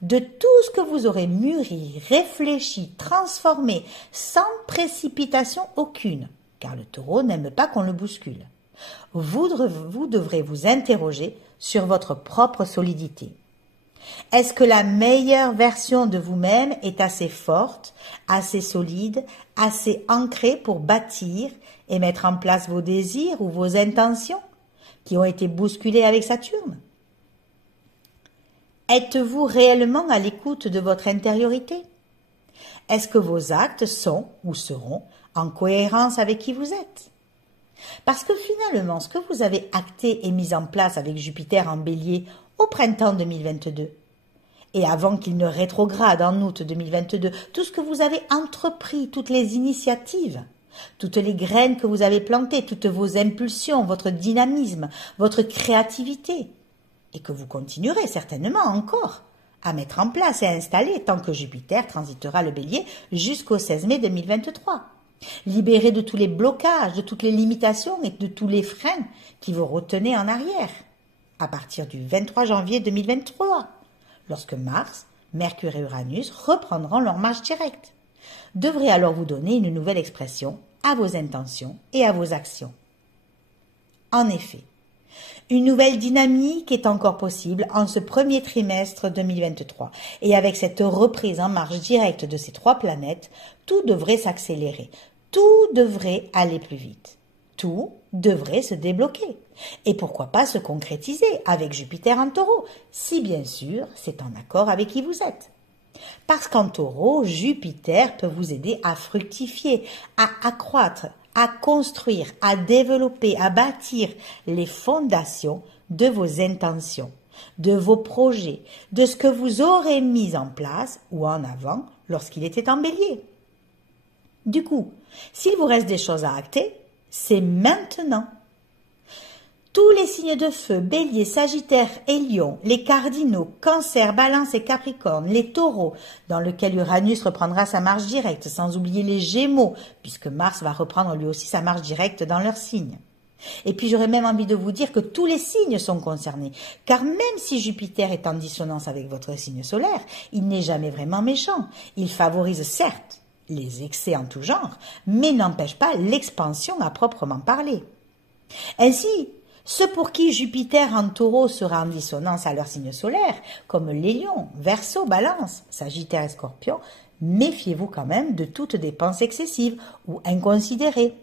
De tout ce que vous aurez mûri, réfléchi, transformé, sans précipitation aucune, car le Taureau n'aime pas qu'on le bouscule, vous devrez vous interroger sur votre propre solidité. Est-ce que la meilleure version de vous-même est assez forte, assez solide, assez ancrée pour bâtir et mettre en place vos désirs ou vos intentions qui ont été bousculés avec Saturne? Êtes-vous réellement à l'écoute de votre intériorité? Est-ce que vos actes sont ou seront en cohérence avec qui vous êtes? Parce que finalement, ce que vous avez acté et mis en place avec Jupiter en Bélier au printemps 2022, et avant qu'il ne rétrograde en août 2022, tout ce que vous avez entrepris, toutes les initiatives, toutes les graines que vous avez plantées, toutes vos impulsions, votre dynamisme, votre créativité, et que vous continuerez certainement encore à mettre en place et à installer tant que Jupiter transitera le Bélier jusqu'au 16 mai 2023. Libéré de tous les blocages, de toutes les limitations et de tous les freins qui vous retenaient en arrière, à partir du 23 janvier 2023, lorsque Mars, Mercure et Uranus reprendront leur marche directe, devrait alors vous donner une nouvelle expression à vos intentions et à vos actions. En effet, Une nouvelle dynamique est encore possible en ce premier trimestre 2023. Et avec cette reprise en marche directe de ces 3 planètes, tout devrait s'accélérer. Tout devrait aller plus vite. Tout devrait se débloquer. Et pourquoi pas se concrétiser avec Jupiter en Taureau, si bien sûr c'est en accord avec qui vous êtes. Parce qu'en Taureau, Jupiter peut vous aider à fructifier, à accroître, à construire, à développer, à bâtir les fondations de vos intentions, de vos projets, de ce que vous aurez mis en place ou en avant lorsqu'il était en Bélier. Du coup, s'il vous reste des choses à acter, c'est maintenant. Tous les signes de feu, Bélier, Sagittaire et Lion, les Cardinaux, Cancer, Balance et Capricorne, les Taureaux, dans lequel Uranus reprendra sa marche directe, sans oublier les Gémeaux, puisque Mars va reprendre lui aussi sa marche directe dans leur signe. Et puis j'aurais même envie de vous dire que tous les signes sont concernés, car même si Jupiter est en dissonance avec votre signe solaire, il n'est jamais vraiment méchant. Il favorise certes les excès en tout genre, mais n'empêche pas l'expansion à proprement parler. Ainsi, ceux pour qui Jupiter en Taureau sera en dissonance à leur signe solaire, comme les Lions, Verseau, Balance, Sagittaire et Scorpion, méfiez-vous quand même de toute dépense excessive ou inconsidérée,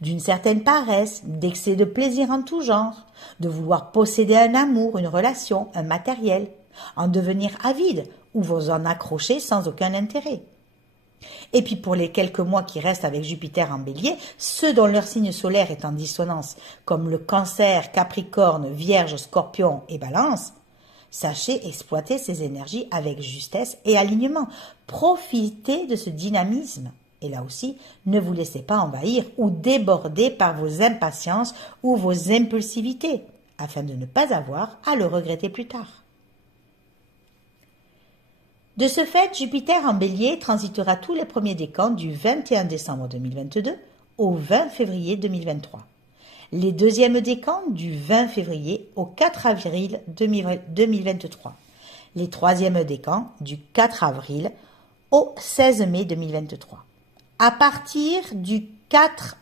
d'une certaine paresse, d'excès de plaisir en tout genre, de vouloir posséder un amour, une relation, un matériel, en devenir avide ou vous en accrocher sans aucun intérêt. Et puis pour les quelques mois qui restent avec Jupiter en Bélier, ceux dont leur signe solaire est en dissonance, comme le Cancer, Capricorne, Vierge, Scorpion et Balance, sachez exploiter ces énergies avec justesse et alignement. Profitez de ce dynamisme. Et là aussi, ne vous laissez pas envahir ou déborder par vos impatiences ou vos impulsivités, afin de ne pas avoir à le regretter plus tard. De ce fait, Jupiter en Bélier transitera tous les premiers décans du 21 décembre 2022 au 20 février 2023. Les deuxièmes décans du 20 février au 4 avril 2023. Les troisièmes décans du 4 avril au 16 mai 2023. À partir du 4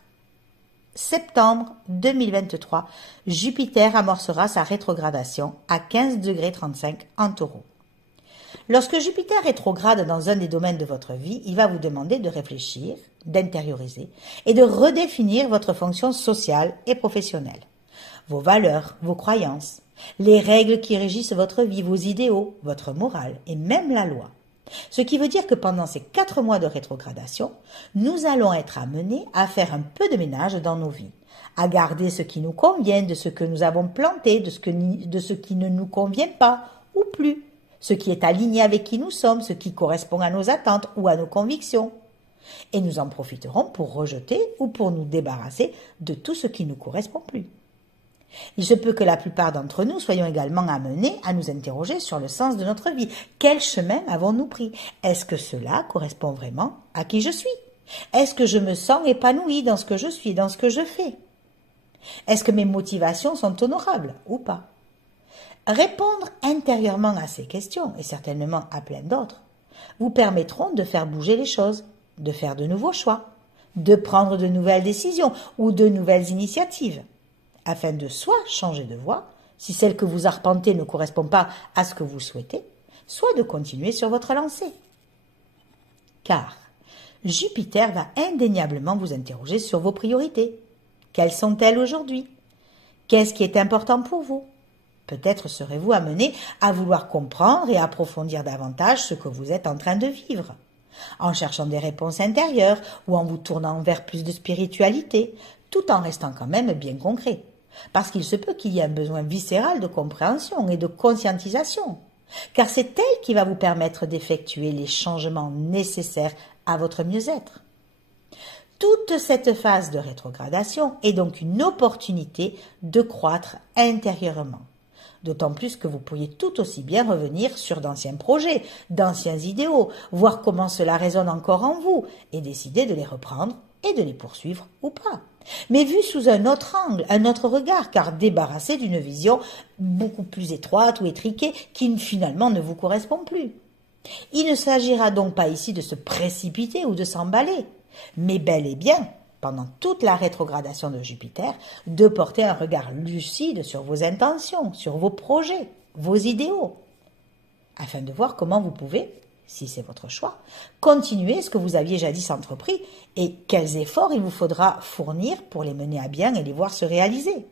septembre 2023, Jupiter amorcera sa rétrogradation à 15,35 °, en Taureau. Lorsque Jupiter rétrograde dans un des domaines de votre vie, il va vous demander de réfléchir, d'intérioriser et de redéfinir votre fonction sociale et professionnelle. Vos valeurs, vos croyances, les règles qui régissent votre vie, vos idéaux, votre morale et même la loi. Ce qui veut dire que pendant ces 4 mois de rétrogradation, nous allons être amenés à faire un peu de ménage dans nos vies, à garder ce qui nous convient de ce que nous avons planté, de ce qui ne nous convient pas ou plus, ce qui est aligné avec qui nous sommes, ce qui correspond à nos attentes ou à nos convictions. Et nous en profiterons pour rejeter ou pour nous débarrasser de tout ce qui ne nous correspond plus. Il se peut que la plupart d'entre nous soyons également amenés à nous interroger sur le sens de notre vie. Quel chemin avons-nous pris? Est-ce que cela correspond vraiment à qui je suis? Est-ce que je me sens épanouie dans ce que je suis, dans ce que je fais? Est-ce que mes motivations sont honorables ou pas? Répondre intérieurement à ces questions, et certainement à plein d'autres, vous permettront de faire bouger les choses, de faire de nouveaux choix, de prendre de nouvelles décisions ou de nouvelles initiatives, afin de soit changer de voie, si celle que vous arpentez ne correspond pas à ce que vous souhaitez, soit de continuer sur votre lancée. Car Jupiter va indéniablement vous interroger sur vos priorités. Quelles sont-elles aujourd'hui? Qu'est-ce qui est important pour vous? Peut-être serez-vous amené à vouloir comprendre et approfondir davantage ce que vous êtes en train de vivre, en cherchant des réponses intérieures ou en vous tournant vers plus de spiritualité, tout en restant quand même bien concret. Parce qu'il se peut qu'il y ait un besoin viscéral de compréhension et de conscientisation, car c'est elle qui va vous permettre d'effectuer les changements nécessaires à votre mieux-être. Toute cette phase de rétrogradation est donc une opportunité de croître intérieurement. D'autant plus que vous pourriez tout aussi bien revenir sur d'anciens projets, d'anciens idéaux, voir comment cela résonne encore en vous et décider de les reprendre et de les poursuivre ou pas. Mais vu sous un autre angle, un autre regard, car débarrassé d'une vision beaucoup plus étroite ou étriquée qui finalement ne vous correspond plus. Il ne s'agira donc pas ici de se précipiter ou de s'emballer, mais bel et bien, pendant toute la rétrogradation de Jupiter, de porter un regard lucide sur vos intentions, sur vos projets, vos idéaux, afin de voir comment vous pouvez, si c'est votre choix, continuer ce que vous aviez jadis entrepris et quels efforts il vous faudra fournir pour les mener à bien et les voir se réaliser.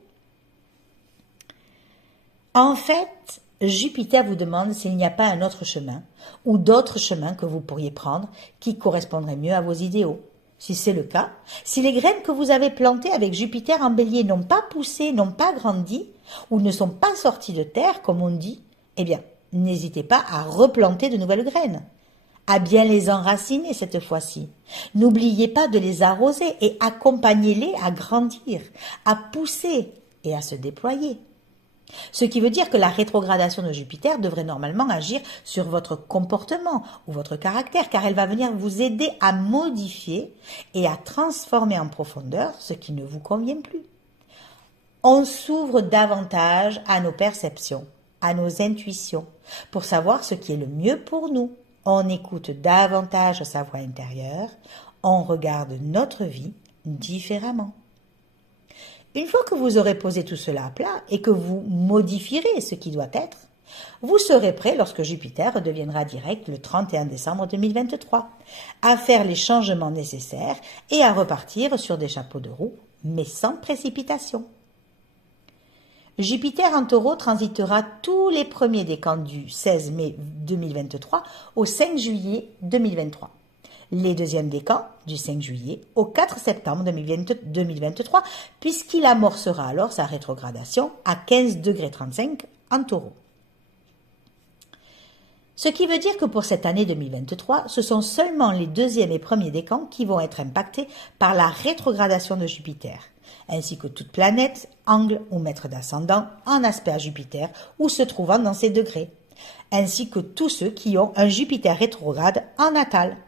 En fait, Jupiter vous demande s'il n'y a pas un autre chemin ou d'autres chemins que vous pourriez prendre qui correspondraient mieux à vos idéaux. Si c'est le cas, si les graines que vous avez plantées avec Jupiter en Bélier n'ont pas poussé, n'ont pas grandi ou ne sont pas sorties de terre, comme on dit, eh bien, n'hésitez pas à replanter de nouvelles graines, à bien les enraciner cette fois-ci. N'oubliez pas de les arroser et accompagnez-les à grandir, à pousser et à se déployer. Ce qui veut dire que la rétrogradation de Jupiter devrait normalement agir sur votre comportement ou votre caractère, car elle va venir vous aider à modifier et à transformer en profondeur ce qui ne vous convient plus. On s'ouvre davantage à nos perceptions, à nos intuitions, pour savoir ce qui est le mieux pour nous. On écoute davantage sa voix intérieure, on regarde notre vie différemment. Une fois que vous aurez posé tout cela à plat et que vous modifierez ce qui doit être, vous serez prêt lorsque Jupiter deviendra direct le 31 décembre 2023 à faire les changements nécessaires et à repartir sur des chapeaux de roue, mais sans précipitation. Jupiter en Taureau transitera tous les premiers décans du 16 mai 2023 au 5 juillet 2023. Les deuxièmes décans du 5 juillet au 4 septembre 2023, puisqu'il amorcera alors sa rétrogradation à 15,35 °, en Taureau. Ce qui veut dire que pour cette année 2023, ce sont seulement les deuxième et premiers décans qui vont être impactés par la rétrogradation de Jupiter, ainsi que toute planète, angle ou maître d'ascendant en aspect à Jupiter ou se trouvant dans ses degrés, ainsi que tous ceux qui ont un Jupiter rétrograde en natal.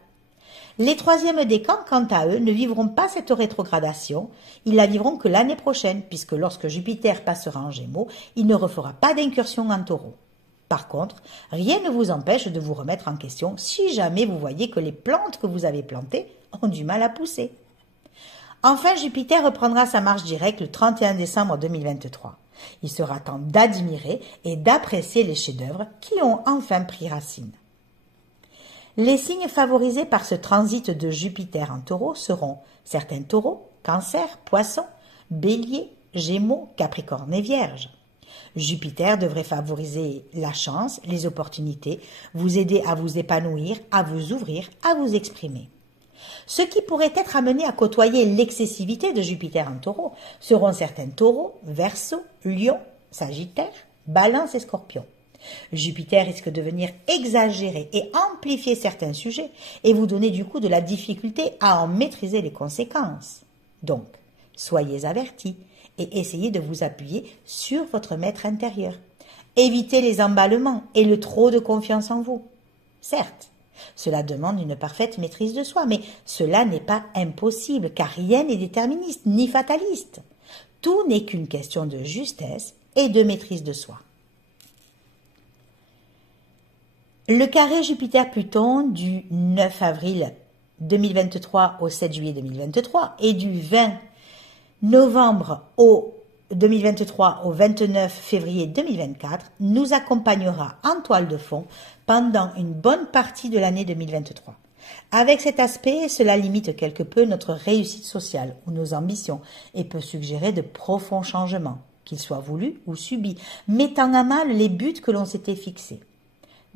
Les troisièmes décans, quant à eux, ne vivront pas cette rétrogradation, ils la vivront que l'année prochaine, puisque lorsque Jupiter passera en Gémeaux, il ne refera pas d'incursion en Taureau. Par contre, rien ne vous empêche de vous remettre en question si jamais vous voyez que les plantes que vous avez plantées ont du mal à pousser. Enfin, Jupiter reprendra sa marche directe le 31 décembre 2023. Il sera temps d'admirer et d'apprécier les chefs-d'œuvre qui ont enfin pris racine. Les signes favorisés par ce transit de Jupiter en Taureau seront certains Taureaux, Cancer, Poissons, Bélier, Gémeaux, Capricorne et Vierge. Jupiter devrait favoriser la chance, les opportunités, vous aider à vous épanouir, à vous ouvrir, à vous exprimer. Ceux qui pourraient être amenés à côtoyer l'excessivité de Jupiter en Taureau seront certains Taureaux, Verseau, Lion, Sagittaire, Balance et Scorpion. Jupiter risque de venir exagérer et amplifier certains sujets et vous donner du coup de la difficulté à en maîtriser les conséquences. Donc, soyez avertis et essayez de vous appuyer sur votre maître intérieur. Évitez les emballements et le trop de confiance en vous. Certes, cela demande une parfaite maîtrise de soi, mais cela n'est pas impossible car rien n'est déterministe ni fataliste. Tout n'est qu'une question de justesse et de maîtrise de soi. Le carré Jupiter-Pluton du 9 avril 2023 au 7 juillet 2023 et du 20 novembre 2023 au 29 février 2024 nous accompagnera en toile de fond pendant une bonne partie de l'année 2023. Avec cet aspect, cela limite quelque peu notre réussite sociale ou nos ambitions et peut suggérer de profonds changements, qu'ils soient voulus ou subis, mettant à mal les buts que l'on s'était fixés.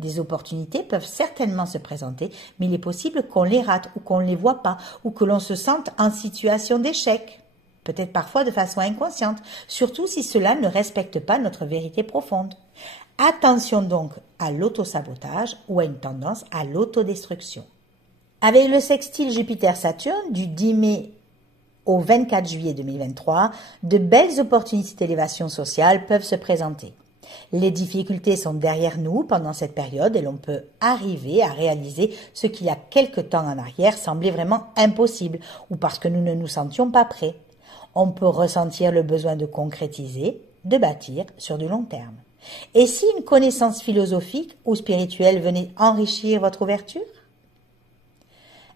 Des opportunités peuvent certainement se présenter, mais il est possible qu'on les rate ou qu'on ne les voit pas, ou que l'on se sente en situation d'échec, peut-être parfois de façon inconsciente, surtout si cela ne respecte pas notre vérité profonde. Attention donc à l'autosabotage ou à une tendance à l'autodestruction. Avec le sextile Jupiter-Saturne du 10 mai au 24 juillet 2023, de belles opportunités d'élévation sociale peuvent se présenter. Les difficultés sont derrière nous pendant cette période et l'on peut arriver à réaliser ce qui, il y a quelque temps en arrière, semblait vraiment impossible ou parce que nous ne nous sentions pas prêts. On peut ressentir le besoin de concrétiser, de bâtir sur du long terme. Et si une connaissance philosophique ou spirituelle venait enrichir votre ouverture?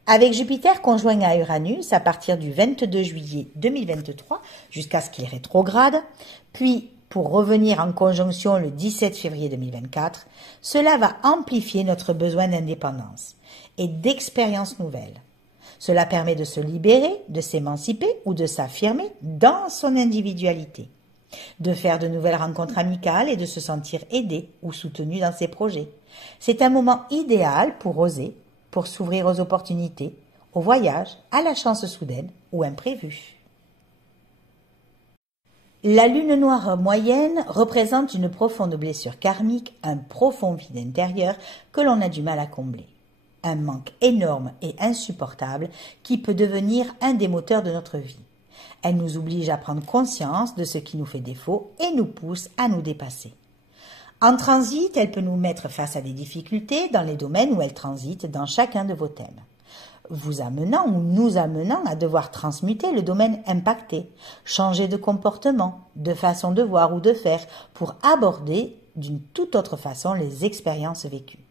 Avec Jupiter conjoint à Uranus à partir du 22 juillet 2023 jusqu'à ce qu'il rétrograde, puis pour revenir en conjonction le 17 février 2024, cela va amplifier notre besoin d'indépendance et d'expériences nouvelles. Cela permet de se libérer, de s'émanciper ou de s'affirmer dans son individualité, de faire de nouvelles rencontres amicales et de se sentir aidé ou soutenu dans ses projets. C'est un moment idéal pour oser, pour s'ouvrir aux opportunités, au voyage, à la chance soudaine ou imprévue. La lune noire moyenne représente une profonde blessure karmique, un profond vide intérieur que l'on a du mal à combler. Un manque énorme et insupportable qui peut devenir un des moteurs de notre vie. Elle nous oblige à prendre conscience de ce qui nous fait défaut et nous pousse à nous dépasser. En transit, elle peut nous mettre face à des difficultés dans les domaines où elle transite dans chacun de vos thèmes, vous amenant ou nous amenant à devoir transmuter le domaine impacté, changer de comportement, de façon de voir ou de faire pour aborder d'une toute autre façon les expériences vécues.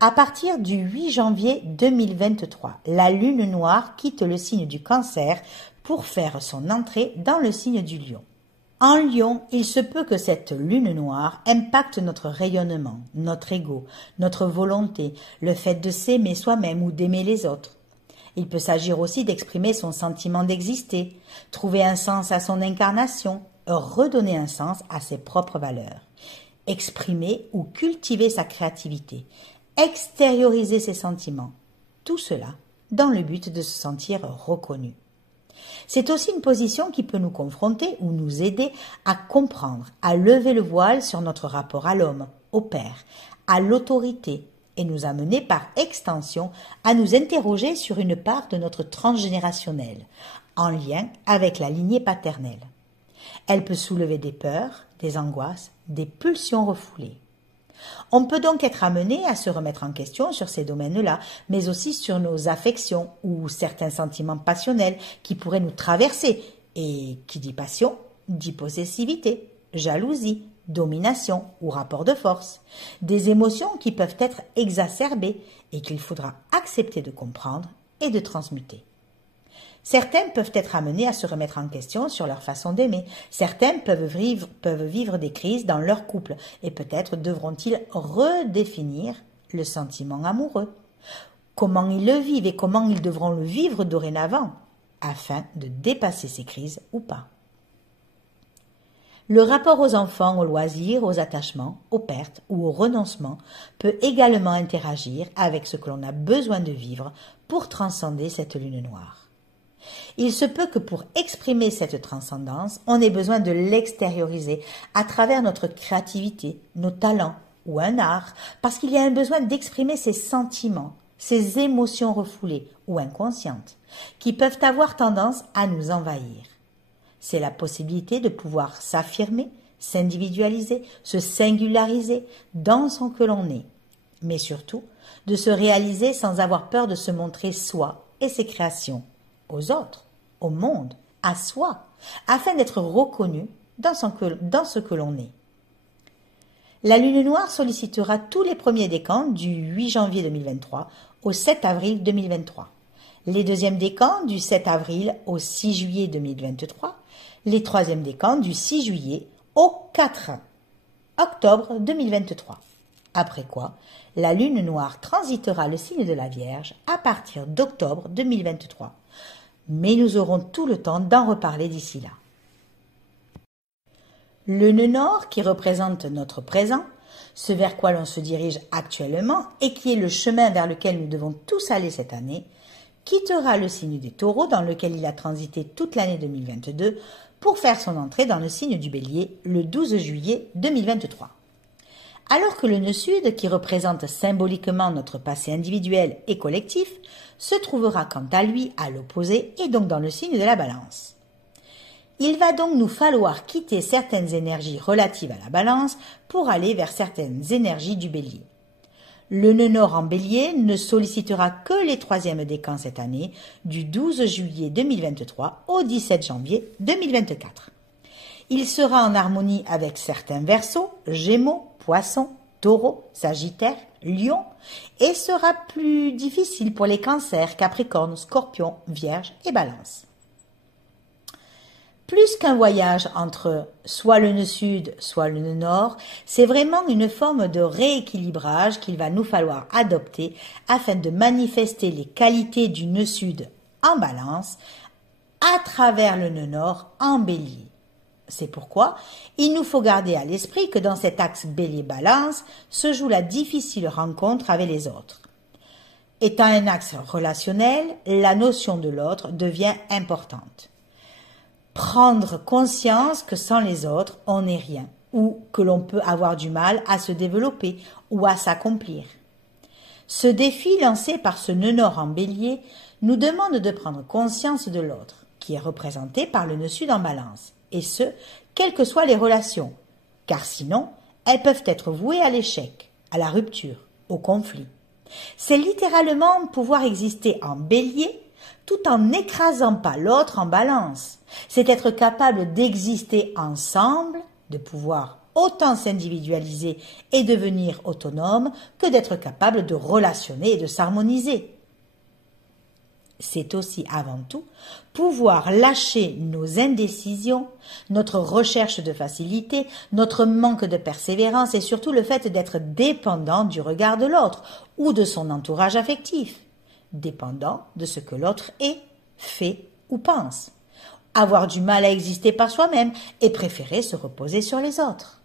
À partir du 8 janvier 2023, la lune noire quitte le signe du Cancer pour faire son entrée dans le signe du Lion. En Lion, il se peut que cette lune noire impacte notre rayonnement, notre ego, notre volonté, le fait de s'aimer soi-même ou d'aimer les autres. Il peut s'agir aussi d'exprimer son sentiment d'exister, trouver un sens à son incarnation, redonner un sens à ses propres valeurs, exprimer ou cultiver sa créativité, extérioriser ses sentiments. Tout cela dans le but de se sentir reconnu. C'est aussi une position qui peut nous confronter ou nous aider à comprendre, à lever le voile sur notre rapport à l'homme, au père, à l'autorité et nous amener par extension à nous interroger sur une part de notre transgénérationnel, en lien avec la lignée paternelle. Elle peut soulever des peurs, des angoisses, des pulsions refoulées. On peut donc être amené à se remettre en question sur ces domaines-là, mais aussi sur nos affections ou certains sentiments passionnels qui pourraient nous traverser. Et qui dit passion, dit possessivité, jalousie, domination ou rapport de force. Des émotions qui peuvent être exacerbées et qu'il faudra accepter de comprendre et de transmuter. Certains peuvent être amenés à se remettre en question sur leur façon d'aimer. Certains peuvent vivre des crises dans leur couple et peut-être devront-ils redéfinir le sentiment amoureux. Comment ils le vivent et comment ils devront le vivre dorénavant afin de dépasser ces crises ou pas. Le rapport aux enfants, aux loisirs, aux attachements, aux pertes ou aux renoncements peut également interagir avec ce que l'on a besoin de vivre pour transcender cette lune noire. Il se peut que pour exprimer cette transcendance, on ait besoin de l'extérioriser à travers notre créativité, nos talents ou un art, parce qu'il y a un besoin d'exprimer ses sentiments, ses émotions refoulées ou inconscientes, qui peuvent avoir tendance à nous envahir. C'est la possibilité de pouvoir s'affirmer, s'individualiser, se singulariser dans ce que l'on est, mais surtout de se réaliser sans avoir peur de se montrer soi et ses créations, aux autres, au monde, à soi, afin d'être reconnu dans ce que l'on est. La lune noire sollicitera tous les premiers décans du 8 janvier 2023 au 7 avril 2023, les deuxièmes décans du 7 avril au 6 juillet 2023, les troisièmes décans du 6 juillet au 4 octobre 2023. Après quoi, la lune noire transitera le signe de la Vierge à partir d'octobre 2023. Mais nous aurons tout le temps d'en reparler d'ici là. Le nœud nord, qui représente notre présent, ce vers quoi l'on se dirige actuellement et qui est le chemin vers lequel nous devons tous aller cette année, quittera le signe des Taureaux dans lequel il a transité toute l'année 2022 pour faire son entrée dans le signe du Bélier le 12 juillet 2023. Alors que le nœud sud, qui représente symboliquement notre passé individuel et collectif, se trouvera quant à lui à l'opposé et donc dans le signe de la Balance. Il va donc nous falloir quitter certaines énergies relatives à la Balance pour aller vers certaines énergies du Bélier. Le nœud nord en Bélier ne sollicitera que les troisièmes décans cette année, du 12 juillet 2023 au 17 janvier 2024. Il sera en harmonie avec certains Verseaux, Gémeaux, Poissons, Taureaux, Sagittaires, Lion, et sera plus difficile pour les Cancers, Capricorne, Scorpion, Vierge et Balance. Plus qu'un voyage entre soit le nœud sud, soit le nœud nord, c'est vraiment une forme de rééquilibrage qu'il va nous falloir adopter afin de manifester les qualités du nœud sud en Balance à travers le nœud nord en Bélier. C'est pourquoi il nous faut garder à l'esprit que dans cet axe Bélier-Balance se joue la difficile rencontre avec les autres. Étant un axe relationnel, la notion de l'autre devient importante. Prendre conscience que sans les autres, on n'est rien, ou que l'on peut avoir du mal à se développer ou à s'accomplir. Ce défi lancé par ce nœud nord en Bélier nous demande de prendre conscience de l'autre, qui est représenté par le nœud sud en Balance, et ce, quelles que soient les relations, car sinon, elles peuvent être vouées à l'échec, à la rupture, au conflit. C'est littéralement pouvoir exister en Bélier tout en n'écrasant pas l'autre en Balance. C'est être capable d'exister ensemble, de pouvoir autant s'individualiser et devenir autonome que d'être capable de relationner et de s'harmoniser. C'est aussi avant tout pouvoir lâcher nos indécisions, notre recherche de facilité, notre manque de persévérance et surtout le fait d'être dépendant du regard de l'autre ou de son entourage affectif, dépendant de ce que l'autre est, fait ou pense, avoir du mal à exister par soi-même et préférer se reposer sur les autres.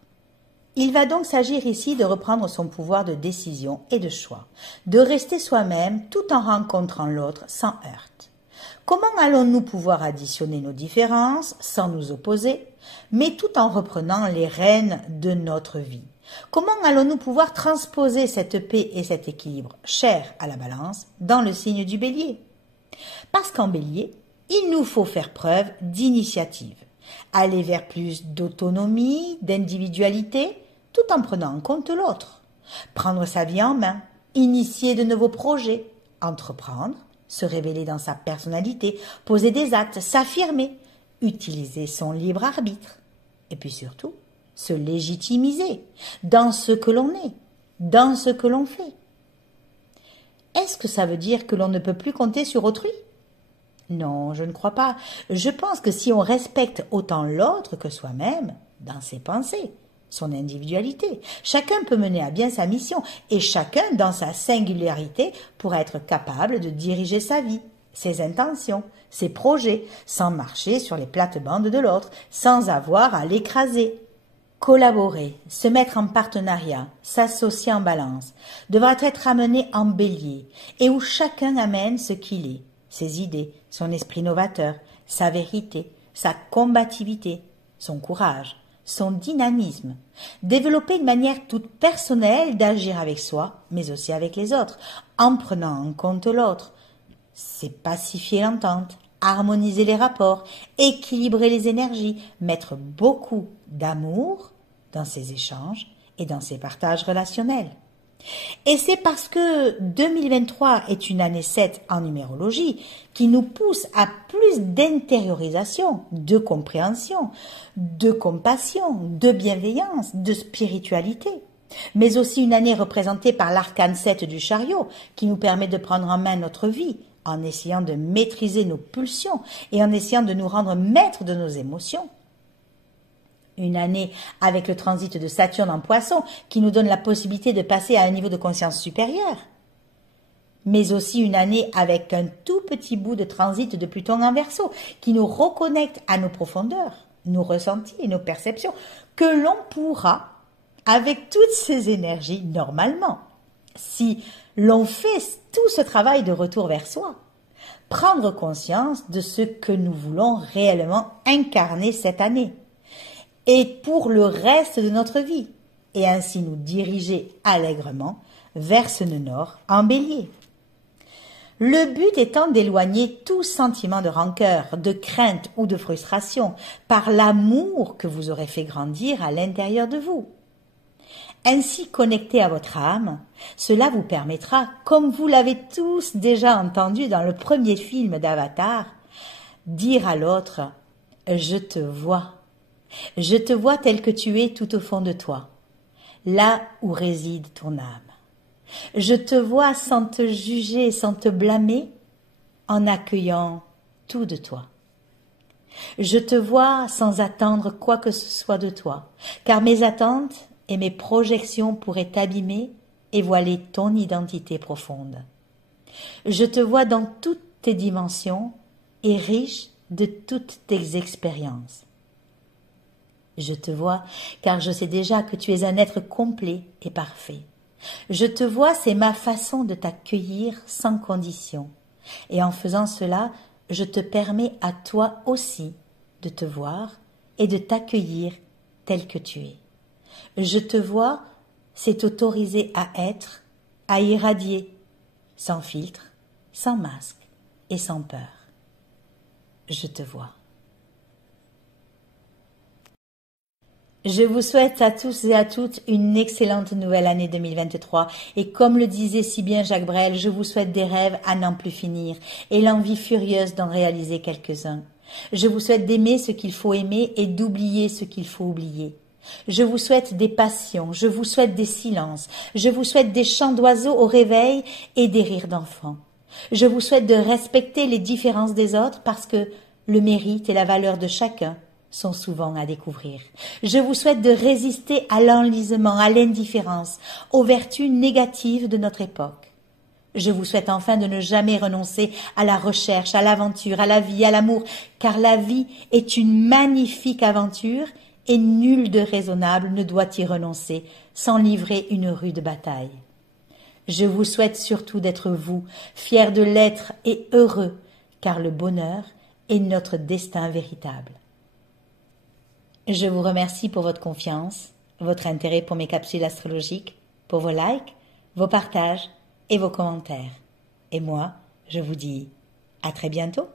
Il va donc s'agir ici de reprendre son pouvoir de décision et de choix, de rester soi-même tout en rencontrant l'autre sans heurts. Comment allons-nous pouvoir additionner nos différences sans nous opposer, mais tout en reprenant les rênes de notre vie? Comment allons-nous pouvoir transposer cette paix et cet équilibre cher à la Balance dans le signe du Bélier? Parce qu'en Bélier, il nous faut faire preuve d'initiative, aller vers plus d'autonomie, d'individualité, tout en prenant en compte l'autre, prendre sa vie en main, initier de nouveaux projets, entreprendre, se révéler dans sa personnalité, poser des actes, s'affirmer, utiliser son libre arbitre, et puis surtout, se légitimiser dans ce que l'on est, dans ce que l'on fait. Est-ce que ça veut dire que l'on ne peut plus compter sur autrui? Non, je ne crois pas. Je pense que si on respecte autant l'autre que soi-même, dans ses pensées, son individualité, chacun peut mener à bien sa mission et chacun, dans sa singularité, pourra être capable de diriger sa vie, ses intentions, ses projets, sans marcher sur les plates-bandes de l'autre, sans avoir à l'écraser. Collaborer, se mettre en partenariat, s'associer en Balance, devra être amené en Bélier, et où chacun amène ce qu'il est, ses idées, son esprit novateur, sa vérité, sa combativité, son courage, son dynamisme, développer une manière toute personnelle d'agir avec soi, mais aussi avec les autres, en prenant en compte l'autre. C'est pacifier l'entente, harmoniser les rapports, équilibrer les énergies, mettre beaucoup d'amour dans ses échanges et dans ses partages relationnels. Et c'est parce que 2023 est une année 7 en numérologie qui nous pousse à plus d'intériorisation, de compréhension, de compassion, de bienveillance, de spiritualité. Mais aussi une année représentée par l'arcane 7 du chariot qui nous permet de prendre en main notre vie en essayant de maîtriser nos pulsions et en essayant de nous rendre maîtres de nos émotions. Une année avec le transit de Saturne en Poisson qui nous donne la possibilité de passer à un niveau de conscience supérieur. Mais aussi une année avec un tout petit bout de transit de Pluton en Verseau qui nous reconnecte à nos profondeurs, nos ressentis et nos perceptions que l'on pourra, avec toutes ces énergies, normalement, si l'on fait tout ce travail de retour vers soi, prendre conscience de ce que nous voulons réellement incarner cette année et pour le reste de notre vie, et ainsi nous diriger allègrement vers ce nœud nord en Bélier. Le but étant d'éloigner tout sentiment de rancœur, de crainte ou de frustration par l'amour que vous aurez fait grandir à l'intérieur de vous. Ainsi connecté à votre âme, cela vous permettra, comme vous l'avez tous déjà entendu dans le premier film d'Avatar, dire à l'autre « Je te vois ». Je te vois tel que tu es tout au fond de toi, là où réside ton âme. Je te vois sans te juger, sans te blâmer, en accueillant tout de toi. Je te vois sans attendre quoi que ce soit de toi, car mes attentes et mes projections pourraient t'abîmer et voiler ton identité profonde. Je te vois dans toutes tes dimensions et riche de toutes tes expériences. Je te vois car je sais déjà que tu es un être complet et parfait. Je te vois, c'est ma façon de t'accueillir sans condition. Et en faisant cela, je te permets à toi aussi de te voir et de t'accueillir tel que tu es. Je te vois, c'est t'autoriser à être, à irradier, sans filtre, sans masque et sans peur. Je te vois. Je vous souhaite à tous et à toutes une excellente nouvelle année 2023 et comme le disait si bien Jacques Brel, je vous souhaite des rêves à n'en plus finir et l'envie furieuse d'en réaliser quelques-uns. Je vous souhaite d'aimer ce qu'il faut aimer et d'oublier ce qu'il faut oublier. Je vous souhaite des passions, je vous souhaite des silences, je vous souhaite des chants d'oiseaux au réveil et des rires d'enfants. Je vous souhaite de respecter les différences des autres parce que le mérite et la valeur de chacun sont souvent à découvrir. Je vous souhaite de résister à l'enlisement, à l'indifférence, aux vertus négatives de notre époque. Je vous souhaite enfin de ne jamais renoncer à la recherche, à l'aventure, à la vie, à l'amour, car la vie est une magnifique aventure et nul de raisonnable ne doit y renoncer sans livrer une rude bataille. Je vous souhaite surtout d'être vous, fiers de l'être et heureux, car le bonheur est notre destin véritable. Je vous remercie pour votre confiance, votre intérêt pour mes capsules astrologiques, pour vos likes, vos partages et vos commentaires. Et moi, je vous dis à très bientôt.